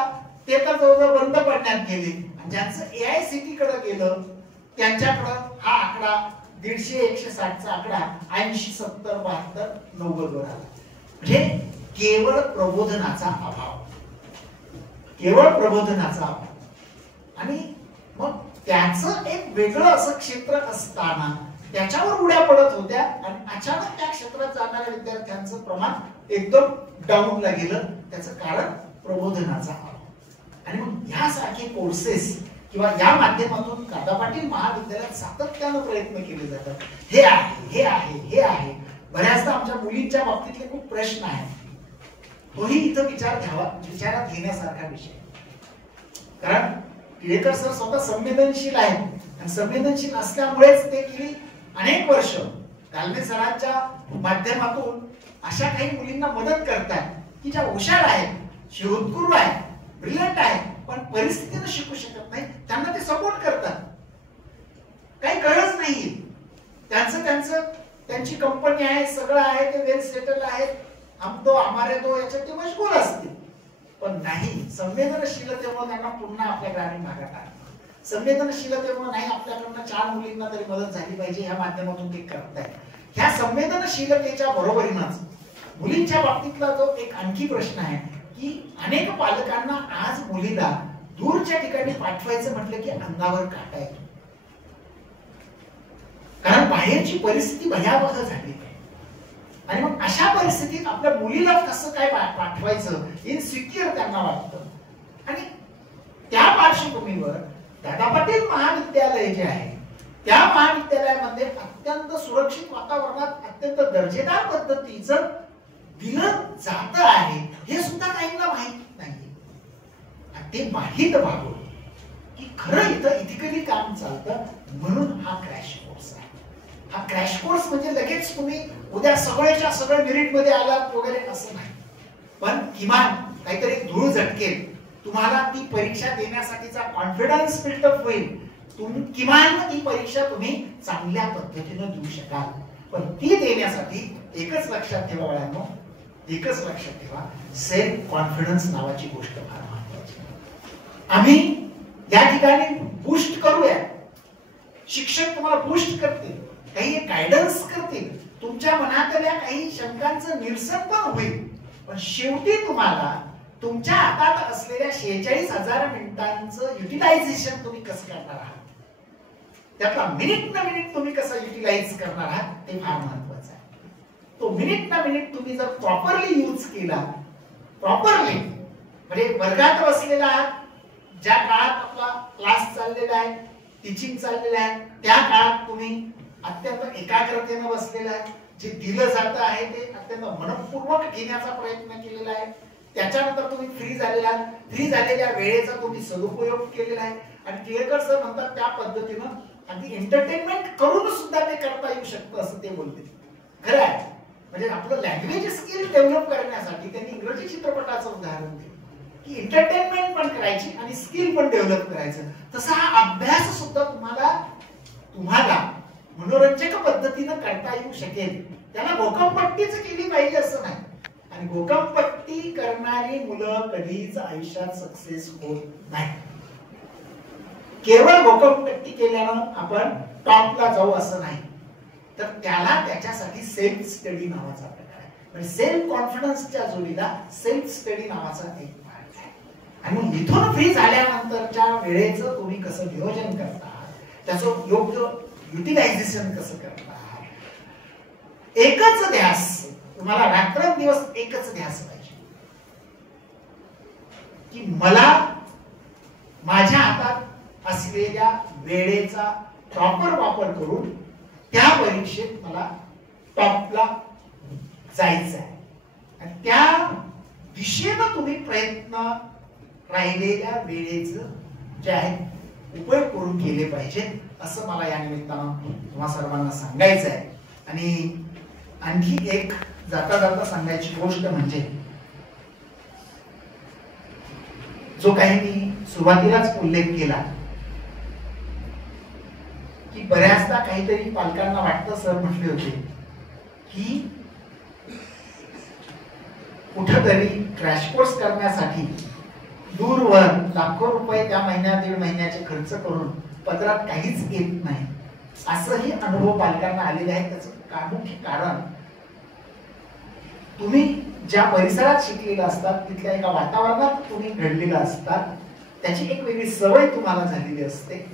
ते तर जवळजवळ बंद पडण्यात गेले. आणि ज्यांचं एआयसीटी कडे गेलं त्यांच्याकडे हा आकडा 150-160 चा आकडा 80, 70, 72, 90 वर आला. म्हणजे केवळ प्रबोधनाचा अभाव. आणि मग त्याचं एक वेगळं असं क्षेत्र असताना त्याच्यावर उड्या पडत होत्या आणि अचानक त्या क्षेत्रात जाणाऱ्या विद्यार्थ्यांचं प्रमाण एकदम डाऊनला गेलं. त्याचं कारण प्रबोधनाचा अभाव. आणि मग ह्यासारखे कोर्सेस किंवा या माध्यमातून दादा पाटील महाविद्यालयात सातत्यानं प्रयत्न केले जातात. हे आहे. बऱ्याचदा आमच्या मुलींच्या बाबतीतले खूप प्रश्न आहेत. तोही इथं विचारात घेण्यासारखा विषय. कारण टिळेकर सर स्वतः संवेदनशील आहेत आणि संवेदनशील असल्यामुळेच ते गेली अनेक वर्ष कालमे सरांच्या माध्यमातून अशा काही मुलींना मदत करतात की ज्या हुशार आहेत, शिरोत्कुर आहेत, ब्रिलियंट आहेत, पण परिस्थितीनं शिकू शकत नाही. त्यांना ते सपोर्ट करतात. काही गरज नाही. त्यांची कंपनी आहे, सगळं आहे, ते वेल सेटल आहेत, हम तो हमारे तो याच्यात ते मशगूल असतील. पण नाही, संवेदनशीलतेमुळे त्यांना पुन्हा आपल्या ग्रामीण भागात आणणं, संवेदनशीलतेमुळे नाही आपल्याकडनं 4 मुलींना तरी मदत झाली पाहिजे ह्या माध्यमातून ते करतायत. ह्या संवेदनशीलतेच्या बरोबरीनच मुलींच्या बाबतीतला जो एक आणखी प्रश्न आहे की अनेक पालकांना आज मुलीला दूरच्या ठिकाणी पाठवायचं म्हटलं की अंगावर काटा येतो. कारण बाहेरची परिस्थिती भयावह झाली. आणि मग अशा परिस्थितीत आपल्या मुलीला कसं काय पाठवायचं इनसिक्युअर त्यांना वाटतं. आणि त्या पार्श्वभूमीवर दादा पाटील महाविद्यालय जे आहे त्या महाविद्यालयामध्ये अत्यंत सुरक्षित वातावरणात अत्यंत दर्जेदार पद्धतीचं दिलं जात आहे हे सुद्धा काहींना माहित नाही. ते माहीत व्हावं की खरं इथं इथिकली काम चालतं म्हणून हा क्रॅश कोर्स आहे. हा क्रॅश कोर्स म्हणजे लगेच तुम्ही उद्या सगळ्याच्या सगळ्या मेरिट मध्ये आलात वगैरे असं नाही. पण किमान काहीतरी धूळ झटकेल, तुम्हाला ती परीक्षा देण्यासाठीचा कॉन्फिडन्स बिल्डअप होईल. किमान ती परीक्षा तुम्ही चांगल्या पद्धतीने देऊ शकाल. पण ती देण्यासाठी एकच लक्षात ठेवा बाळांनो, एकच लक्षात ठेवा, सेल्फ कॉन्फिडन्स नावाची गोष्ट फार महत्वाची. आम्ही या ठिकाणी बूस्ट करूया. शिक्षक तुम्हाला बूस्ट करतील, काही गायडन्स करतील, तुमच्या मनातल्या काही शंकांचं निरसन पण होईल. पण शेवटी तुम्हाला तुमच्या हातात असलेल्या 46,000 मिनिटांचं युटिलायझेशन तुम्ही कसं करणार आहात, त्यातला मिनिट ना मिनिट तुम्ही कसं युटिलाइज करणार आहात ते फार महत्वाचं आहे. तो मिनिट ना मिनिट तुम्ही जर प्रॉपरली यूज केला, प्रॉपरली म्हणजे वर्गात बसलेला आहात, ज्या काळात आपला क्लास चाललेला आहे, टीचिंग चाललेलं आहे, त्या काळात तुम्ही अत्यंत एकाग्रतेने बसलेला आहे, जे दिलं जातं आहे ते अत्यंत मनपूर्वक घेण्याचा प्रयत्न केलेला आहे. त्याच्यानंतर तुम्ही फ्री झालेल्या वेळेचा तुम्ही सदुपयोग केलेला आहे. आणि टिळेकर सर म्हणतात त्या पद्धतीनं अगदी एंटरटेनमेंट करून सुद्धा ते करता येऊ शकतं असं ते बोलते. खरं आहे. म्हणजे आपलं लँग्वेज स्किल डेव्हलप करण्यासाठी त्यांनी इंग्रजी चित्रपटाचं उदाहरण दिलं की एंटरटेनमेंट पण करायची आणि स्किल पण डेव्हलप करायचं. तसा हा अभ्यास सुद्धा तुम्हाला मनोरंजक पद्धतीनं करता येऊ शकेल. त्याला घोकंपट्टीच केली पाहिजे असं नाही. आणि घोकंपट्टी करणारी मुलं कधीच आयुष्यात सक्सेस होत नाही. केवळ घोकंपट्टी केल्यानं आपण टॉपला जाऊ असं नाही. तर त्याला त्याच्यासाठी सेल्फ स्टडी नावाचा प्रकार आहे. म्हणजे सेल्फ कॉन्फिडन्सच्या जोडीला सेल्फ स्टडी नावाचा एक मार्ग आहे. आणि मग इथून फ्री झाल्यानंतरच्या वेळेचं तुम्ही कसं नियोजन करता, त्याचं योग्य युटिलायझेशन कसं करता, एकच ध्यास तुम्हाला रात्रंदिवस एकच ध्यास पाहिजे की मला माझ्या हातात असलेल्या वेळेचा प्रॉपर वापर करून त्या परीक्षेत मला टॉपला जायचं आहे. आणि त्या दिशेनं तुम्ही प्रयत्न राहिलेल्या वेळेचं जे आहे उपयोग करून केले पाहिजेत असं मला या निमित्तानं तुम्हा सर्वांना सांगायचं आहे. आणि आणखी एक जाता जाता सांगायची गोष्ट म्हणजे जो काही मी सुरुवातीलाच उल्लेख केला की बऱ्याचदा काहीतरी पालकांना वाटतं, सर म्हटले होते की कुठेतरी क्रॅश कोर्स करण्यासाठी दूरवर लाखो रुपये त्या दीड महिन्याचे खर्च करून पदरात काहीच येत नाही असंही अनुभव पालकांना आलेले आहे. त्याचं मुख्य कारण तुम्ही ज्या परिसरात शिकलेलं असतात तिथल्या एका वातावरणात तुम्ही घडलेलं असतात, त्याची एक वेगळी सवय तुम्हाला झालेली असते.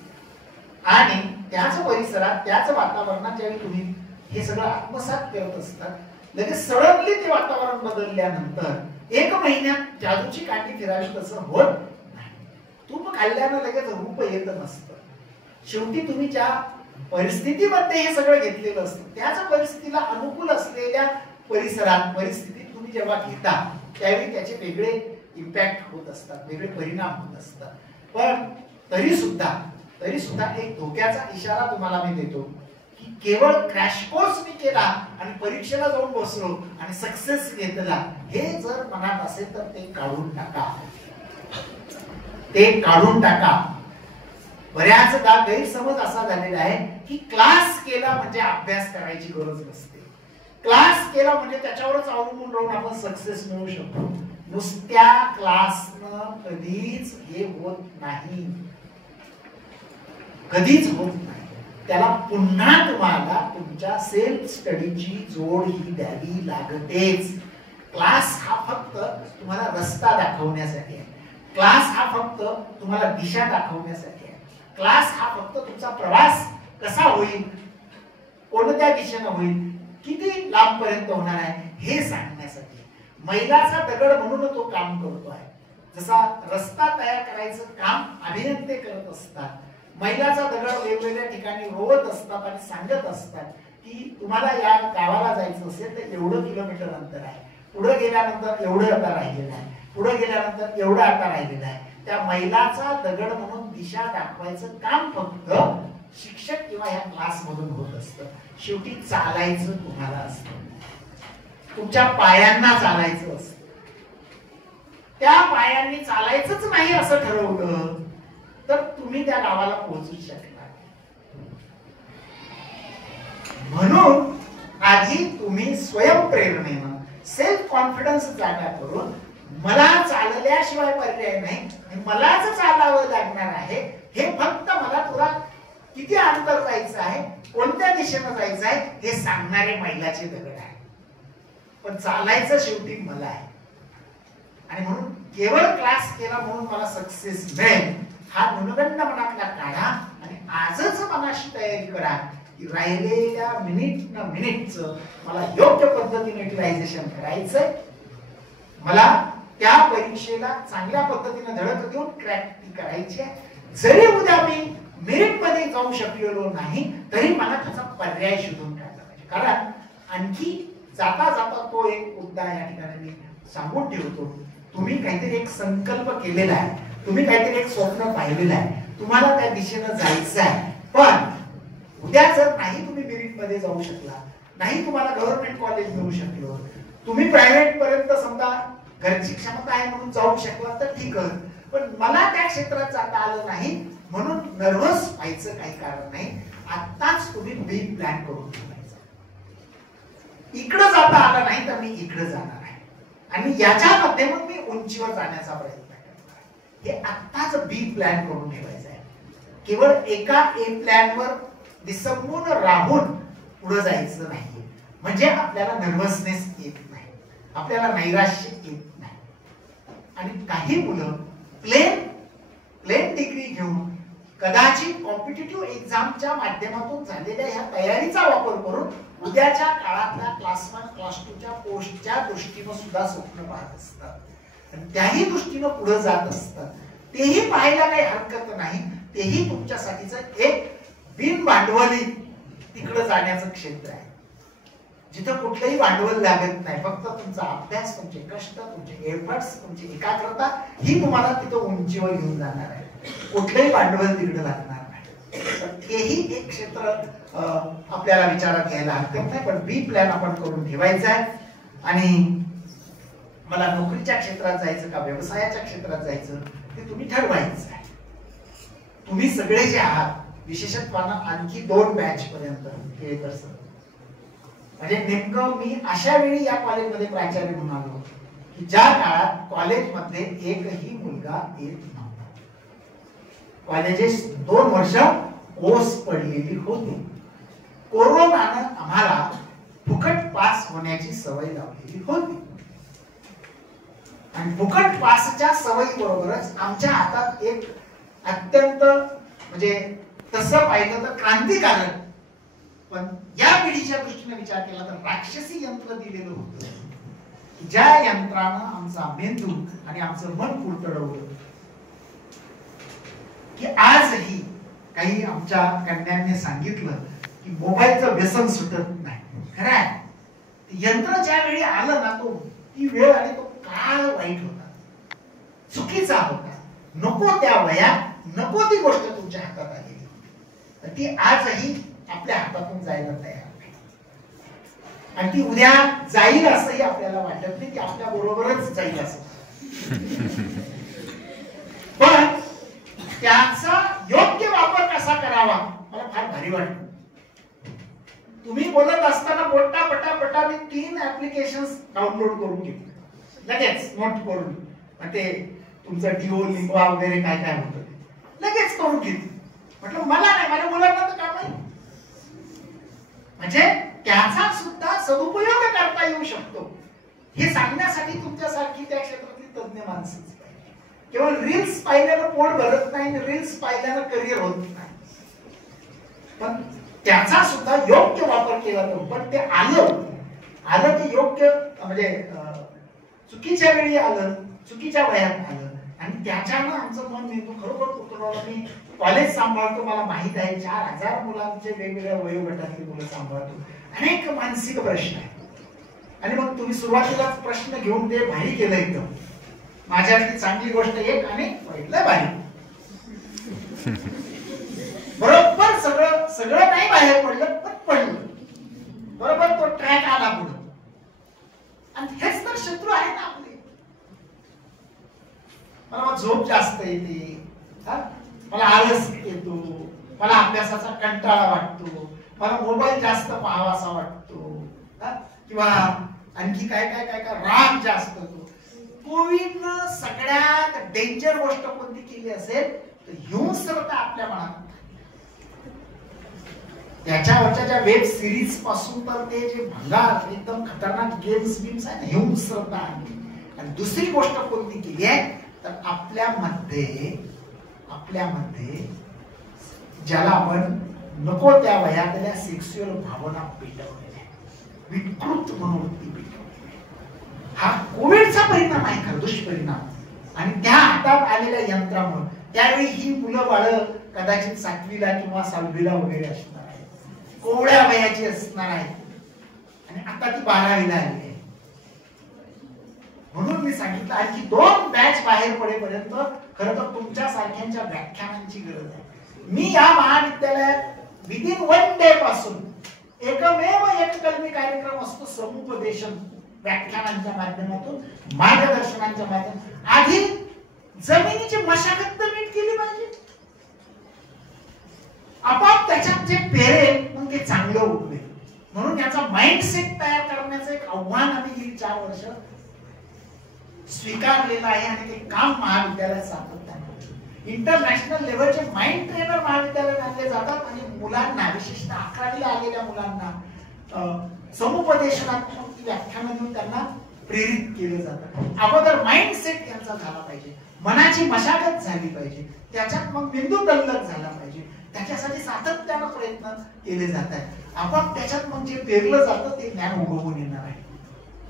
आणि त्याच परिसरात त्याच वातावरणात ज्यावेळी तुम्ही हे सगळं आत्मसात करत असतात, लगेच सडनली ते वातावरण बदलल्यानंतर एक महिन्यात जादूची काठी फिरावी तसं होत नाही. तूप खाल्ल्यानं लगेच रूप येत नसतं. शेवटी तुम्ही ज्या परिस्थितीमध्ये हे सगळं घेतलेलं असतं त्याच परिस्थितीला अनुकूल असलेल्या परिसरात परिस्थितीत तुम्ही जेव्हा घेता त्यावेळी त्याचे वेगळे इम्पॅक्ट होत असतात, वेगळे परिणाम होत असतात. पण तरी सुद्धा एक धोक्याचा इशारा तुम्हाला मी देतो की केवळ क्रॅश कोर्स मी केला आणि परीक्षेला जाऊन बसलो आणि सक्सेस घेतला हे जर मनात असेल तर ते काढून टाका. बऱ्याचदा गैरसमज असा झालेला आहे की क्लास केला म्हणजे अभ्यास करायची गरज नसते. क्लास केला म्हणजे त्याच्यावरच अवलंबून राहून आपण सक्सेस मिळवू शकतो. नुसत्या क्लासनं कधीच हे होत नाही, कधीच होत नाही. त्याला पुन्हा तुम्हाला तुमच्या सेल्फ स्टडीची जोड ही द्यावी लागतेच. क्लास हा फक्त तुम्हाला रस्ता दाखवण्यासाठी आहे. क्लास हा फक्त तुम्हाला दिशा दाखवण्यासाठी आहे. क्लास हा फक्त तुमचा प्रवास कसा होईल, कोणत्या दिशेनं होईल, किती लांब पर्यंत होणार आहे हे सांगण्यासाठी. मैलाचा दगड म्हणून तो काम करतो आहे. जसा रस्ता तयार करायचं काम अभियंते करत असतात, मैलाचा दगड वेगवेगळ्या ठिकाणी रोवत असतात आणि सांगत असतात की तुम्हाला या गावाला जायचं असेल तर एवढं किलोमीटर अंतर आहे, पुढे गेल्यानंतर एवढं आता राहिलेलं आहे, पुढे गेल्यानंतर एवढं आता राहिलेलं आहे. त्या मैलाचा दगड म्हणून दिशा दाखवायचं काम फक्त शिक्षक किंवा या क्लास मधून होत असतं. शेवटी चालायचं तुम्हाला असतं, तुमच्या पायांना चालायचं असतं. त्या पायांनी चालायचंच नाही असं ठरवलं तर तुम्ही त्या गावाला पोहोचू शकणार. म्हणून आधी तुम्ही स्वयंप्रेरणेनं सेल्फ कॉन्फिडन्स जागा करून मला चालल्याशिवाय पर्याय नाही, मलाच चालावं लागणार आहे, हे फक्त मला तुला किती अंतर जायचं आहे, कोणत्या दिशेनं जायचं आहे हे सांगणारे मैलाचे दगड आहे. पण चालायचं शेवटी मला आहे. आणि म्हणून केवळ क्लास केला म्हणून मला सक्सेस मिळेल हा नुनगंड मनातला काढा आणि आजच मनाशी तयारी करा की राहिलेल्या मिनिटचं मला योग्य पद्धतीने युटिलायझेशन करायचंय. मला त्या परीक्षेला चांगल्या पद्धतीने धडक देऊन क्रॅक करायची आहे. जरी उद्या मी मेरिट मध्ये जाऊ शकलेलो नाही तरी मला त्याचा पर्याय शोधून काढला पाहिजे. कारण आणखी जाता जाता तो एक मुद्दा या ठिकाणी मी सांगून ठेवतो. तुम्ही काहीतरी एक संकल्प केलेला आहे, तुम्ही काहीतरी एक स्वप्न पाहिलेलं आहे, तुम्हाला त्या दिशेनं जायचं आहे. पण उद्या जर नाही तुम्ही मेरिट मध्ये जाऊ शकला, नाही तुम्हाला गव्हर्नमेंट कॉलेज मिळू शकलो, तुम्ही प्रायव्हेट पर्यंत समजा घरची क्षमता आहे म्हणून जाऊ शकला तर ठीक आहे, पण मला त्या क्षेत्रात जाता आलं नाही म्हणून नर्वस व्हायचं काही कारण नाही. आत्ताच तुम्ही बी प्लॅन करून ठेवायचा. इकडे जाता आलं नाही तर मी इकडे जाणार आहे आणि याच्यामध्ये मग मी उंचीवर जाण्याचा प्रयत्न करणार. हे आत्ताच बी प्लॅन करून ठेवायचं आहे. केवळ एका ए प्लॅनवर विसंबून राहून पुढे जायचं नाही, म्हणजे आपल्याला नर्वसनेस येत नाही, आपल्याला नैराश्य येत नाही. आणि काही मुलं प्लेन डिग्री घेऊन कदाचित कॉम्पिटिटिव्ह एक्झामच्या माध्यमातून झालेल्या ह्या तयारीचा वापर करून उद्याच्या काळातल्या क्लास 1 क्लास 2च्या पोस्टच्या दृष्टीनं सुद्धा स्वप्न पाहत असतात आणि त्याही दृष्टीनं पुढे जात असतात. तेही पाहायला काही हरकत नाही. तेही तुमच्यासाठीचं एक बिन भांडवली तिकडे जाण्याचं क्षेत्र आहे, जिथं कुठलंही भांडवल लागत नाही. फक्त तुमचा अभ्यास, तुमचे कष्ट, तुमचे एफर्ट्स, तुमची एकाग्रता ही तुम्हाला तिथं उंचीवर घेऊन जाणार आहे. कुठलंही भांडवल तिकडे लागणार नाही. तेही एक क्षेत्र आपल्याला विचारात घ्यायला हरकत नाही. पण बी प्लॅन आपण करून ठेवायचा आहे. आणि मला नोकरीच्या क्षेत्रात जायचं का व्यवसायाच्या क्षेत्रात जायचं ते तुम्ही ठरवायचं आहे. तुम्ही सगळे जे आहात, विशेषत्वानं आणखी 2 बॅच पर्यंत केळकर सर, म्हणजे नेमकं मी अशा वेळी या कॉलेजमध्ये प्राचार्य म्हणून आलो की ज्या काळात कॉलेजमध्ये एकही मुलगा येत नव्हता. कॉलेजेस 2 वर्ष ओस पडलेली होती. कोरोनानं आम्हाला फुकट पास होण्याची सवय लावलेली होती आणि फुकट पासच्या सवयी बरोबरच आमच्या हातात एक अत्यंत म्हणजे तसं पाहिलं तर क्रांतिकारक, पण या पिढीच्या दृष्टीने विचार केला तर राक्षसी यंत्र दिलेलं होतं, ज्या यंत्रानं आमचा मेंदू आणि आमचं मन कुरतडवलं की आजही काही आमच्या कन्यांनी सांगितलं की मोबाईलचं व्यसन सुटत नाही. खरं आहे, यंत्र ज्या वेळी आलं ना, तो ती वेळ आणि तो काळ वाईट होता, चुकीचा होता. नको त्या वयात नको ती गोष्ट तुमच्या हातात आलेली होती. ती आजही आपल्या हातातून जायला तयार नाही आणि ती उद्या जाईल असंही आपल्याला वाटत नाही. ती आपल्या बरोबरच जाईल असं. पण त्याचा योग्य वापर कसा करावा मला फार भारी वाटतं. तुम्ही बोलत असताना पटापटा मी 3 ऍप्लिकेशन्स डाउनलोड करून घेतले लगेच, नोट करून. ते तुमचं डिओ लिंगवा वगैरे काय काय होतं लगेच करून घेतलं. म्हटलं मला नाही, माझ्या मुलांना तर काम नाही. म्हणजे त्याचा सुद्धा सदुपयोग करता येऊ शकतो हे सांगण्यासाठी तुमच्यासारखी त्या क्षेत्रातली तज्ञ माणसं पाहिजे. केवळ रील्स पाहिल्यानं पोट भरत नाही, रील्स पाहिल्यानं करिअर होत नाही. पण त्याचा सुद्धा योग्य वापर केला तर, पण ते आलं ते योग्य म्हणजे चुकीच्या वेळी आलं, चुकीच्या वयात आलं आणि त्याच्यानं आमचं मन मेंदू खरोखर उतरवलं. मी कॉलेज सांभाळतो, मला माहित आहे 4000 मुलांचे वेगवेगळ्या वयोगटातली मुलं सांभाळतो. अनेक मानसिक प्रश्न आहेत आणि मग तुम्ही सुरुवातीलाच प्रश्न घेऊन ते भारी केलं एकदम. माझ्यातली चांगली गोष्ट एक आणि वाईटला भारी. बरोबर सगळं नाही बाहेर पडलं, पण पडलं बरोबर. तो ट्रॅक आला पुढे आणि हेच तर शत्रू आहे ना आपले. मला झोप जास्त येते, मला आळस येतो, मला अभ्यासाचा कंटाळा वाटतो, मला मोबाईल जास्त पाहावासा वाटतो, किंवा आणखी काय काय काय काय राग जास्त होतो. कोविडनं सगळ्यात डेंजर गोष्ट कोणती केली असेल तर हिंसरता आपल्या मनात. त्याच्यावरच्या ज्या वेब सिरीज पासून तर ते जे भंगार एकदम खतरनाक गेम्स बिम्स आहे, हिंसरता आहे. आणि दुसरी गोष्ट कोणती केली आहे तर आपल्यामध्ये ज्याला आपण नको त्या वयातल्या सेक्स्युअल भावना पेटवलेल्या, विकृत मनोवृत्ती पेटवलेली. हा कोविडचा परिणाम आहे, खरं दुष्परिणाम. आणि त्या हातात आलेल्या यंत्रामुळे त्यावेळी ही मुलं बाळ कदाचित 7वीला किंवा 6वीला वगैरे असणार आहेत, कोवळ्या वयाची असणार आहेत आणि आता ती 12वीला आली आहे. म्हणून मी सांगितलं आणखी 2 बॅच बाहेर पडेपर्यंत खरं तर तुमच्या सारख्यांच्या व्याख्यानांची गरज आहे. मी या महाविद्यालयात विदिन 1 डे पासून एकमेव एक कलमी कार्यक्रम असतो, समुपदेशन, व्याख्यानांच्या माध्यमातून, मार्गदर्शनांच्या माध्यमातून. आधी जमिनीची मशागत तर नीट केली पाहिजे, आपाप त्याच्यात जे पेरेल मग ते चांगलं उगवेल. म्हणून याचा माइंडसेट तयार करण्याचं एक आव्हान आम्ही गेली 4 वर्ष स्वीकारलेलं आहे आणि ते काम महाविद्यालयात सातत्याने इंटरनॅशनल लेवलचे माइंड ट्रेनर महाविद्यालयात आणले जातात आणि मुलांना, विशेषतः 11वीला आलेल्या मुलांना समुपदेशनात्मक व्याख्यानं देऊन त्यांना प्रेरित केलं जातं. अगोदर माइंडसेट यांचा झाला पाहिजे, मनाची मशागत झाली पाहिजे, त्याच्यात मग बिंदू तल्लक झाला पाहिजे. त्याच्यासाठी सातत्यानं प्रयत्न केले जात आहेत. आपण त्याच्यात मग जे पेरलं जातं ते ज्ञान उगवून येणार आहे.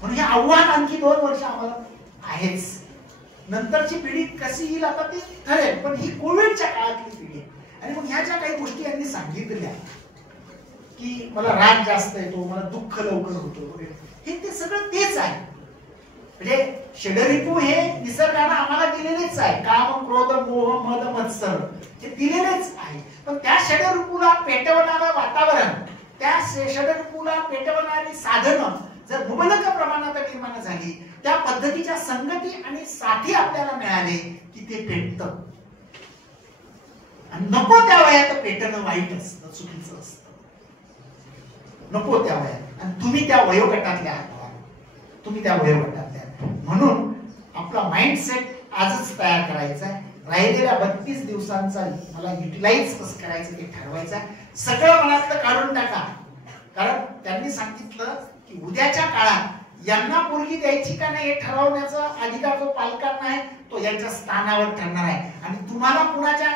म्हणून हे आव्हान आणखी 2 वर्ष आम्हाला आहेच. नंतरची पिढी कशी येईल आता ती ठरेल, पण ही कोविडच्या काळातली पिढी आहे. आणि मग ह्या ज्या काही गोष्टी यांनी सांगितल्या की मला राग जास्त येतो, मला दुःख लवकर होतो, हे ते सगळं तेच आहे. म्हणजे षडरिपू हे निसर्गाने आम्हाला दिलेलेच आहे. काम, क्रोध, मोह, मद, मत्सर हे दिलेलेच आहे. पण त्या षडरिपूला पेटवणारं वातावरण, त्या षडरिपूला पेटवणारी साधनं जर मुबलक प्रमाणात निर्माण झाली, त्या पद्धतीच्या संगती आणि साथी आपल्याला मिळाले की ते पेटतं. आणि नको त्या वयात पेटणं वाईट असतं, चुकीचं असतं. नको त्या वयात. आणि तुम्ही त्या वयोगटातल्या आहात, तुम्ही त्या वयोगटातल्या. म्हणून आपला माइंडसेट आजच तयार करायचा आहे. राहिलेल्या 32 दिवसांचा मला युटिलाइज कसं करायचं ते ठरवायचं आहे. सगळं मनातलं काढून टाका. कारण त्यांनी सांगितलं की उद्याच्या काळात यांना मुलगी द्यायची का नाही हे ठरवण्याचा अधिकार जो पालकांना आहे तो यांच्या स्थानावर ठरणार आहे. आणि तुम्हाला कुणाच्या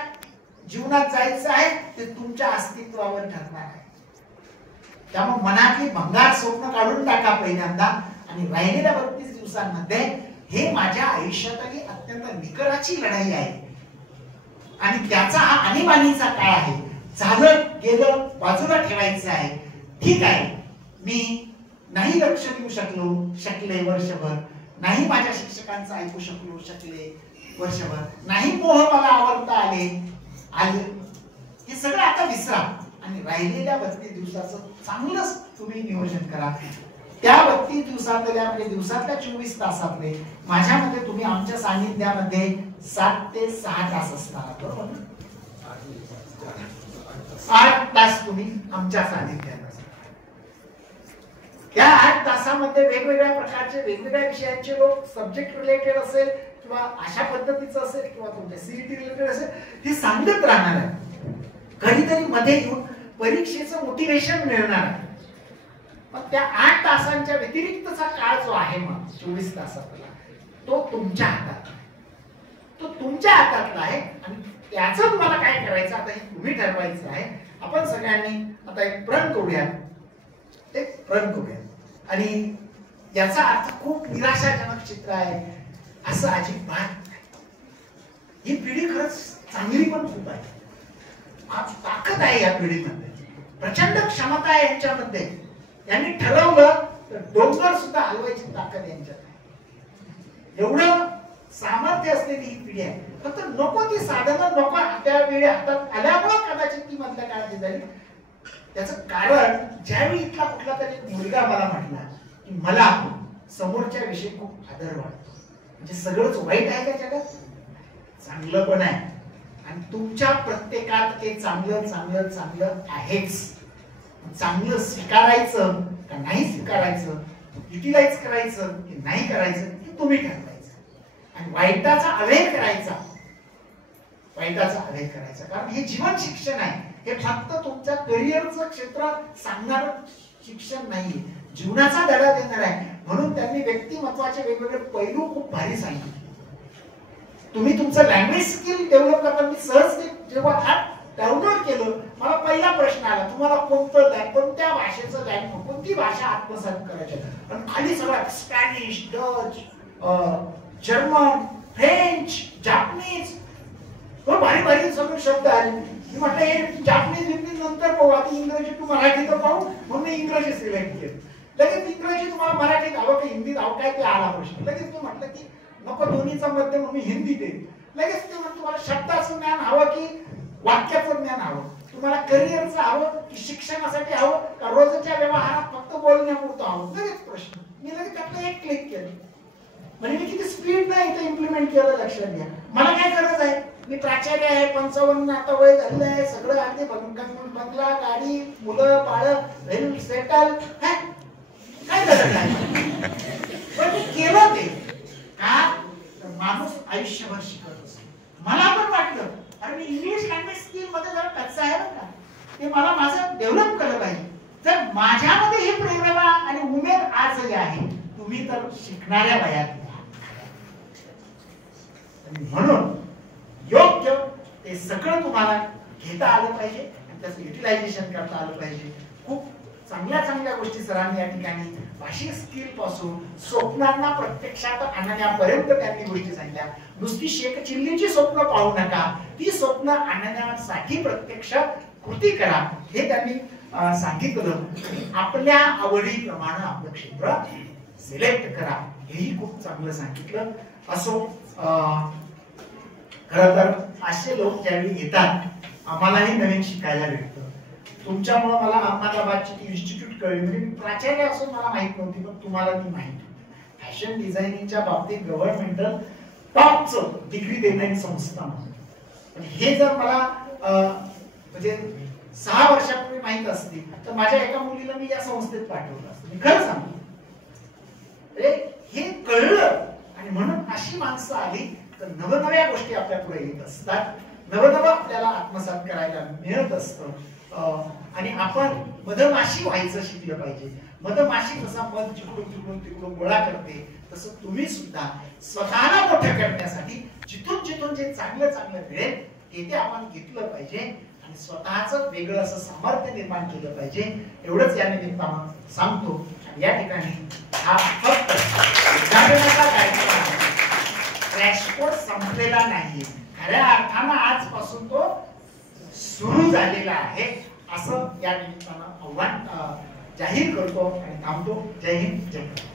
जीवनात जायचं आहे ते तुमच्या अस्तित्वावर ठरणार आहे. त्यामुळे मनातली भंगार स्वप्न काढून टाका पहिल्यांदा. आणि राहिलेल्या 32 दिवसांमध्ये हे माझ्या आयुष्यातली अत्यंत निकराची लढाई आहे आणि त्याचा हा आणीबाणीचा काळ आहे. झालं गेलं बाजूला ठेवायचं आहे. ठीक आहे, मी नाही लक्ष देऊ शकले वर्षभर, नाही माझ्या शिक्षकांचं ऐकू शकले वर्षभर, नाही मोह मला आवडता आले, हे सगळं आता विसरा आणि राहिलेल्या 32 दिवसाचं चांगलं तुम्ही नियोजन करा. त्या 32 दिवसातल्या म्हणजे दिवसातल्या 24 तासातले माझ्यामध्ये तुम्ही आमच्या सानिध्यामध्ये 7 ते 6 तास असणार, बरोबर? 8 तास तुम्ही आमच्या सानिध्यात असणार. या 8 तासामध्ये वेगवेगळ्या प्रकारचे वेगवेगळ्या विषयांचे लोक, सब्जेक्ट रिलेटेड असेल किंवा अशा पद्धतीचं असेल किंवा तुमच्या सीईटी रिलेटेड असेल, हे सांगत राहणार आहे. कधीतरी मध्ये येऊन परीक्षेचं मोटिवेशन मिळणार आहे. पण त्या 8 तासांच्या व्यतिरिक्तचा काळ जो आहे मग 24 तासातला तो तुमच्या हातात आहे. तो तुमच्या हातातला आहे आणि त्याचं तुम्हाला काय करायचं आता हे तुम्ही ठरवायचं आहे. आपण सगळ्यांनी आता एक प्रण करूया, एक प्रण करूया. आणि याचा अर्थ खूप निराशाजनक चित्र आहे असं अजिबात नाही. ही पिढी खरंच चांगली पण खूप आहे. आज ताकद आहे या पिढीमध्ये, प्रचंड क्षमता आहे यांच्यामध्ये. यांनी ठरवलं तर डोंगर सुद्धा हलवायची ताकद यांच्यात आहे. एवढं सामर्थ्य असलेली ही पिढी आहे. फक्त नको ती साधनं नको त्या वेळी हातात आल्यामुळे कदाचित ती मधल्या काळात झाली. त्याचं कारण ज्यावेळी इथला कुठला तरी मुलगा मला म्हटला की मला समोरच्या विषयी खूप आदर वाटतो, म्हणजे सगळंच वाईट आहे का जगात? चांगलं पण आहे आणि तुमच्या प्रत्येकात ते चांगलं चांगलं चांगलं आहेच. चांगलं स्वीकारायचं का नाही स्वीकारायचं, युटिलाइज करायचं की नाही करायचं हे तुम्ही ठरवायचं. आणि वाईटाचा अवेग करायचा, वाईटाचा अवेग करायचा. कारण हे जीवन शिक्षण आहे. हे फक्त तुमच्या करिअरचं क्षेत्र सांगणारं शिक्षण नाहीये, जीवनाचा धडा देणार आहे. म्हणून त्यांनी व्यक्तिमत्वाचे वेगवेगळे पैलू खूप भारी सांगितले. तुम्ही तुमचं लँग्वेज स्किल डेव्हलप करताना मी सहज जेव्हा ऍप डाउनलोड केलं, मला पहिला प्रश्न आला, तुम्हाला कोणत्या भाषेचं लँग्वेज, कोणती भाषा आत्मसात करायची? आणि खाली सगळं Spanish, Dutch, German, French, Japanese, भारी भारी सगळे शब्द आले. मी म्हटलं हे जापनीज नंतर पाहू, आता इंग्रजी टू मराठी तर पाहू, म्हणून मी इंग्रजी सिलेक्ट केलं. लगेच इंग्रजी तुम्हाला मराठीत हवं की हिंदीत हवं काय ते आला प्रश्न. लगेच तुम्ही म्हटलं की नको दोन्हीचा मध्य म्हणून हिंदीत येईल. लगेच ते म्हणून तुम्हाला शब्दाचं ज्ञान हवं की वाक्याचं ज्ञान हवं, तुम्हाला करिअरचं हवं की शिक्षणासाठी हवं का रोजच्या व्यवहारात फक्त बोलण्यापुरतं हवं. लगेच प्रश्न. मी लगेच आपलं एक क्लिक केलं म्हणजे मी किती स्पीड नाही इथे इम्प्लिमेंट केलं लक्षात घ्या. मला काय गरज आहे, मी प्राचार्य आहे, 55 आता वय झालेलं आहे, सगळं अगदी बंगला गाडी मुलं बाळ वेल सेटल, काय गरज आहे. पण मी केलं ते का माणूस आयुष्यभर शिकत असतो. मला पण वाटलं अरे मी इंग्लिश लँग्वेज स्किल मध्ये जरा कच्चा आहे ना, ते मला माझं डेव्हलप केलं पाहिजे. जर माझ्यामध्ये ही प्रेरणा आणि उमेद आजही आहे, तुम्ही तर शिकणाऱ्या वयात म्हणून योग्य ते सगळं तुम्हाला घेता आलं पाहिजे आणि त्याचं युटिलायझेशन करता आलं पाहिजे. खूप चांगल्या चांगल्या गोष्टी सरांनी या ठिकाणी भाषिक स्किल पासून स्वप्नांना प्रत्यक्षात आणण्यापर्यंत त्यांनी गोष्टी सांगितल्या. नुसती शेकचिल्लीची स्वप्न पाहू नका, ती स्वप्न आणण्यासाठी प्रत्यक्ष कृती करा हे त्यांनी सांगितलं. आपल्या आवडीप्रमाणे आपलं क्षेत्र सिलेक्ट करा हेही खूप चांगलं सांगितलं. असो खरं तर असे लोक ज्यावेळी येतात आम्हालाही नवीन शिकायला भेटतं. तुमच्यामुळे मला अहमदाबादची इन्स्टिट्यूट कळली. म्हणजे प्राचार्य असून मला माहित नव्हती, पण तुम्हाला ती माहिती. फॅशन डिझायनिंगच्या बाबतीत गव्हर्नमेंटल टॉपचं डिग्री देणारी संस्था म्हणून. पण हे जर मला म्हणजे 6 वर्षापूर्वी माहित असती तर माझ्या एका मुलीला मी या संस्थेत पाठवलं असतं. मी खरं सांगतो हे कळलं आणि म्हणून अशी माणसं आली तर नवनव्या गोष्टी आपल्या पुढे येत असतात, नवनवं आपल्याला आत्मसात करायला मिळत असतं. आणि आपण मधमाशी व्हायचं शिकलं पाहिजे. मधमाशी कसा मध जिकडून तिकडून गोळा करते तसं तुम्ही सुद्धा स्वतःला मोठं करण्यासाठी जिथून जे चांगलं मिळेल ते आपण घेतलं पाहिजे आणि स्वतःच वेगळं असं सामर्थ्य निर्माण केलं पाहिजे. एवढंच या निमित्तानं सांगतो. या ठिकाणी हा फक्त उद्घाटनाचा कार्यक्रम आहे, क्रॅश कोर्स संपलेला नाही. खऱ्या अर्थानं आजपासून तो सुरू झालेला आहे असं या निमित्तानं आव्हान जाहीर करतो आणि थांबतो. जय हिंद, जय भारत.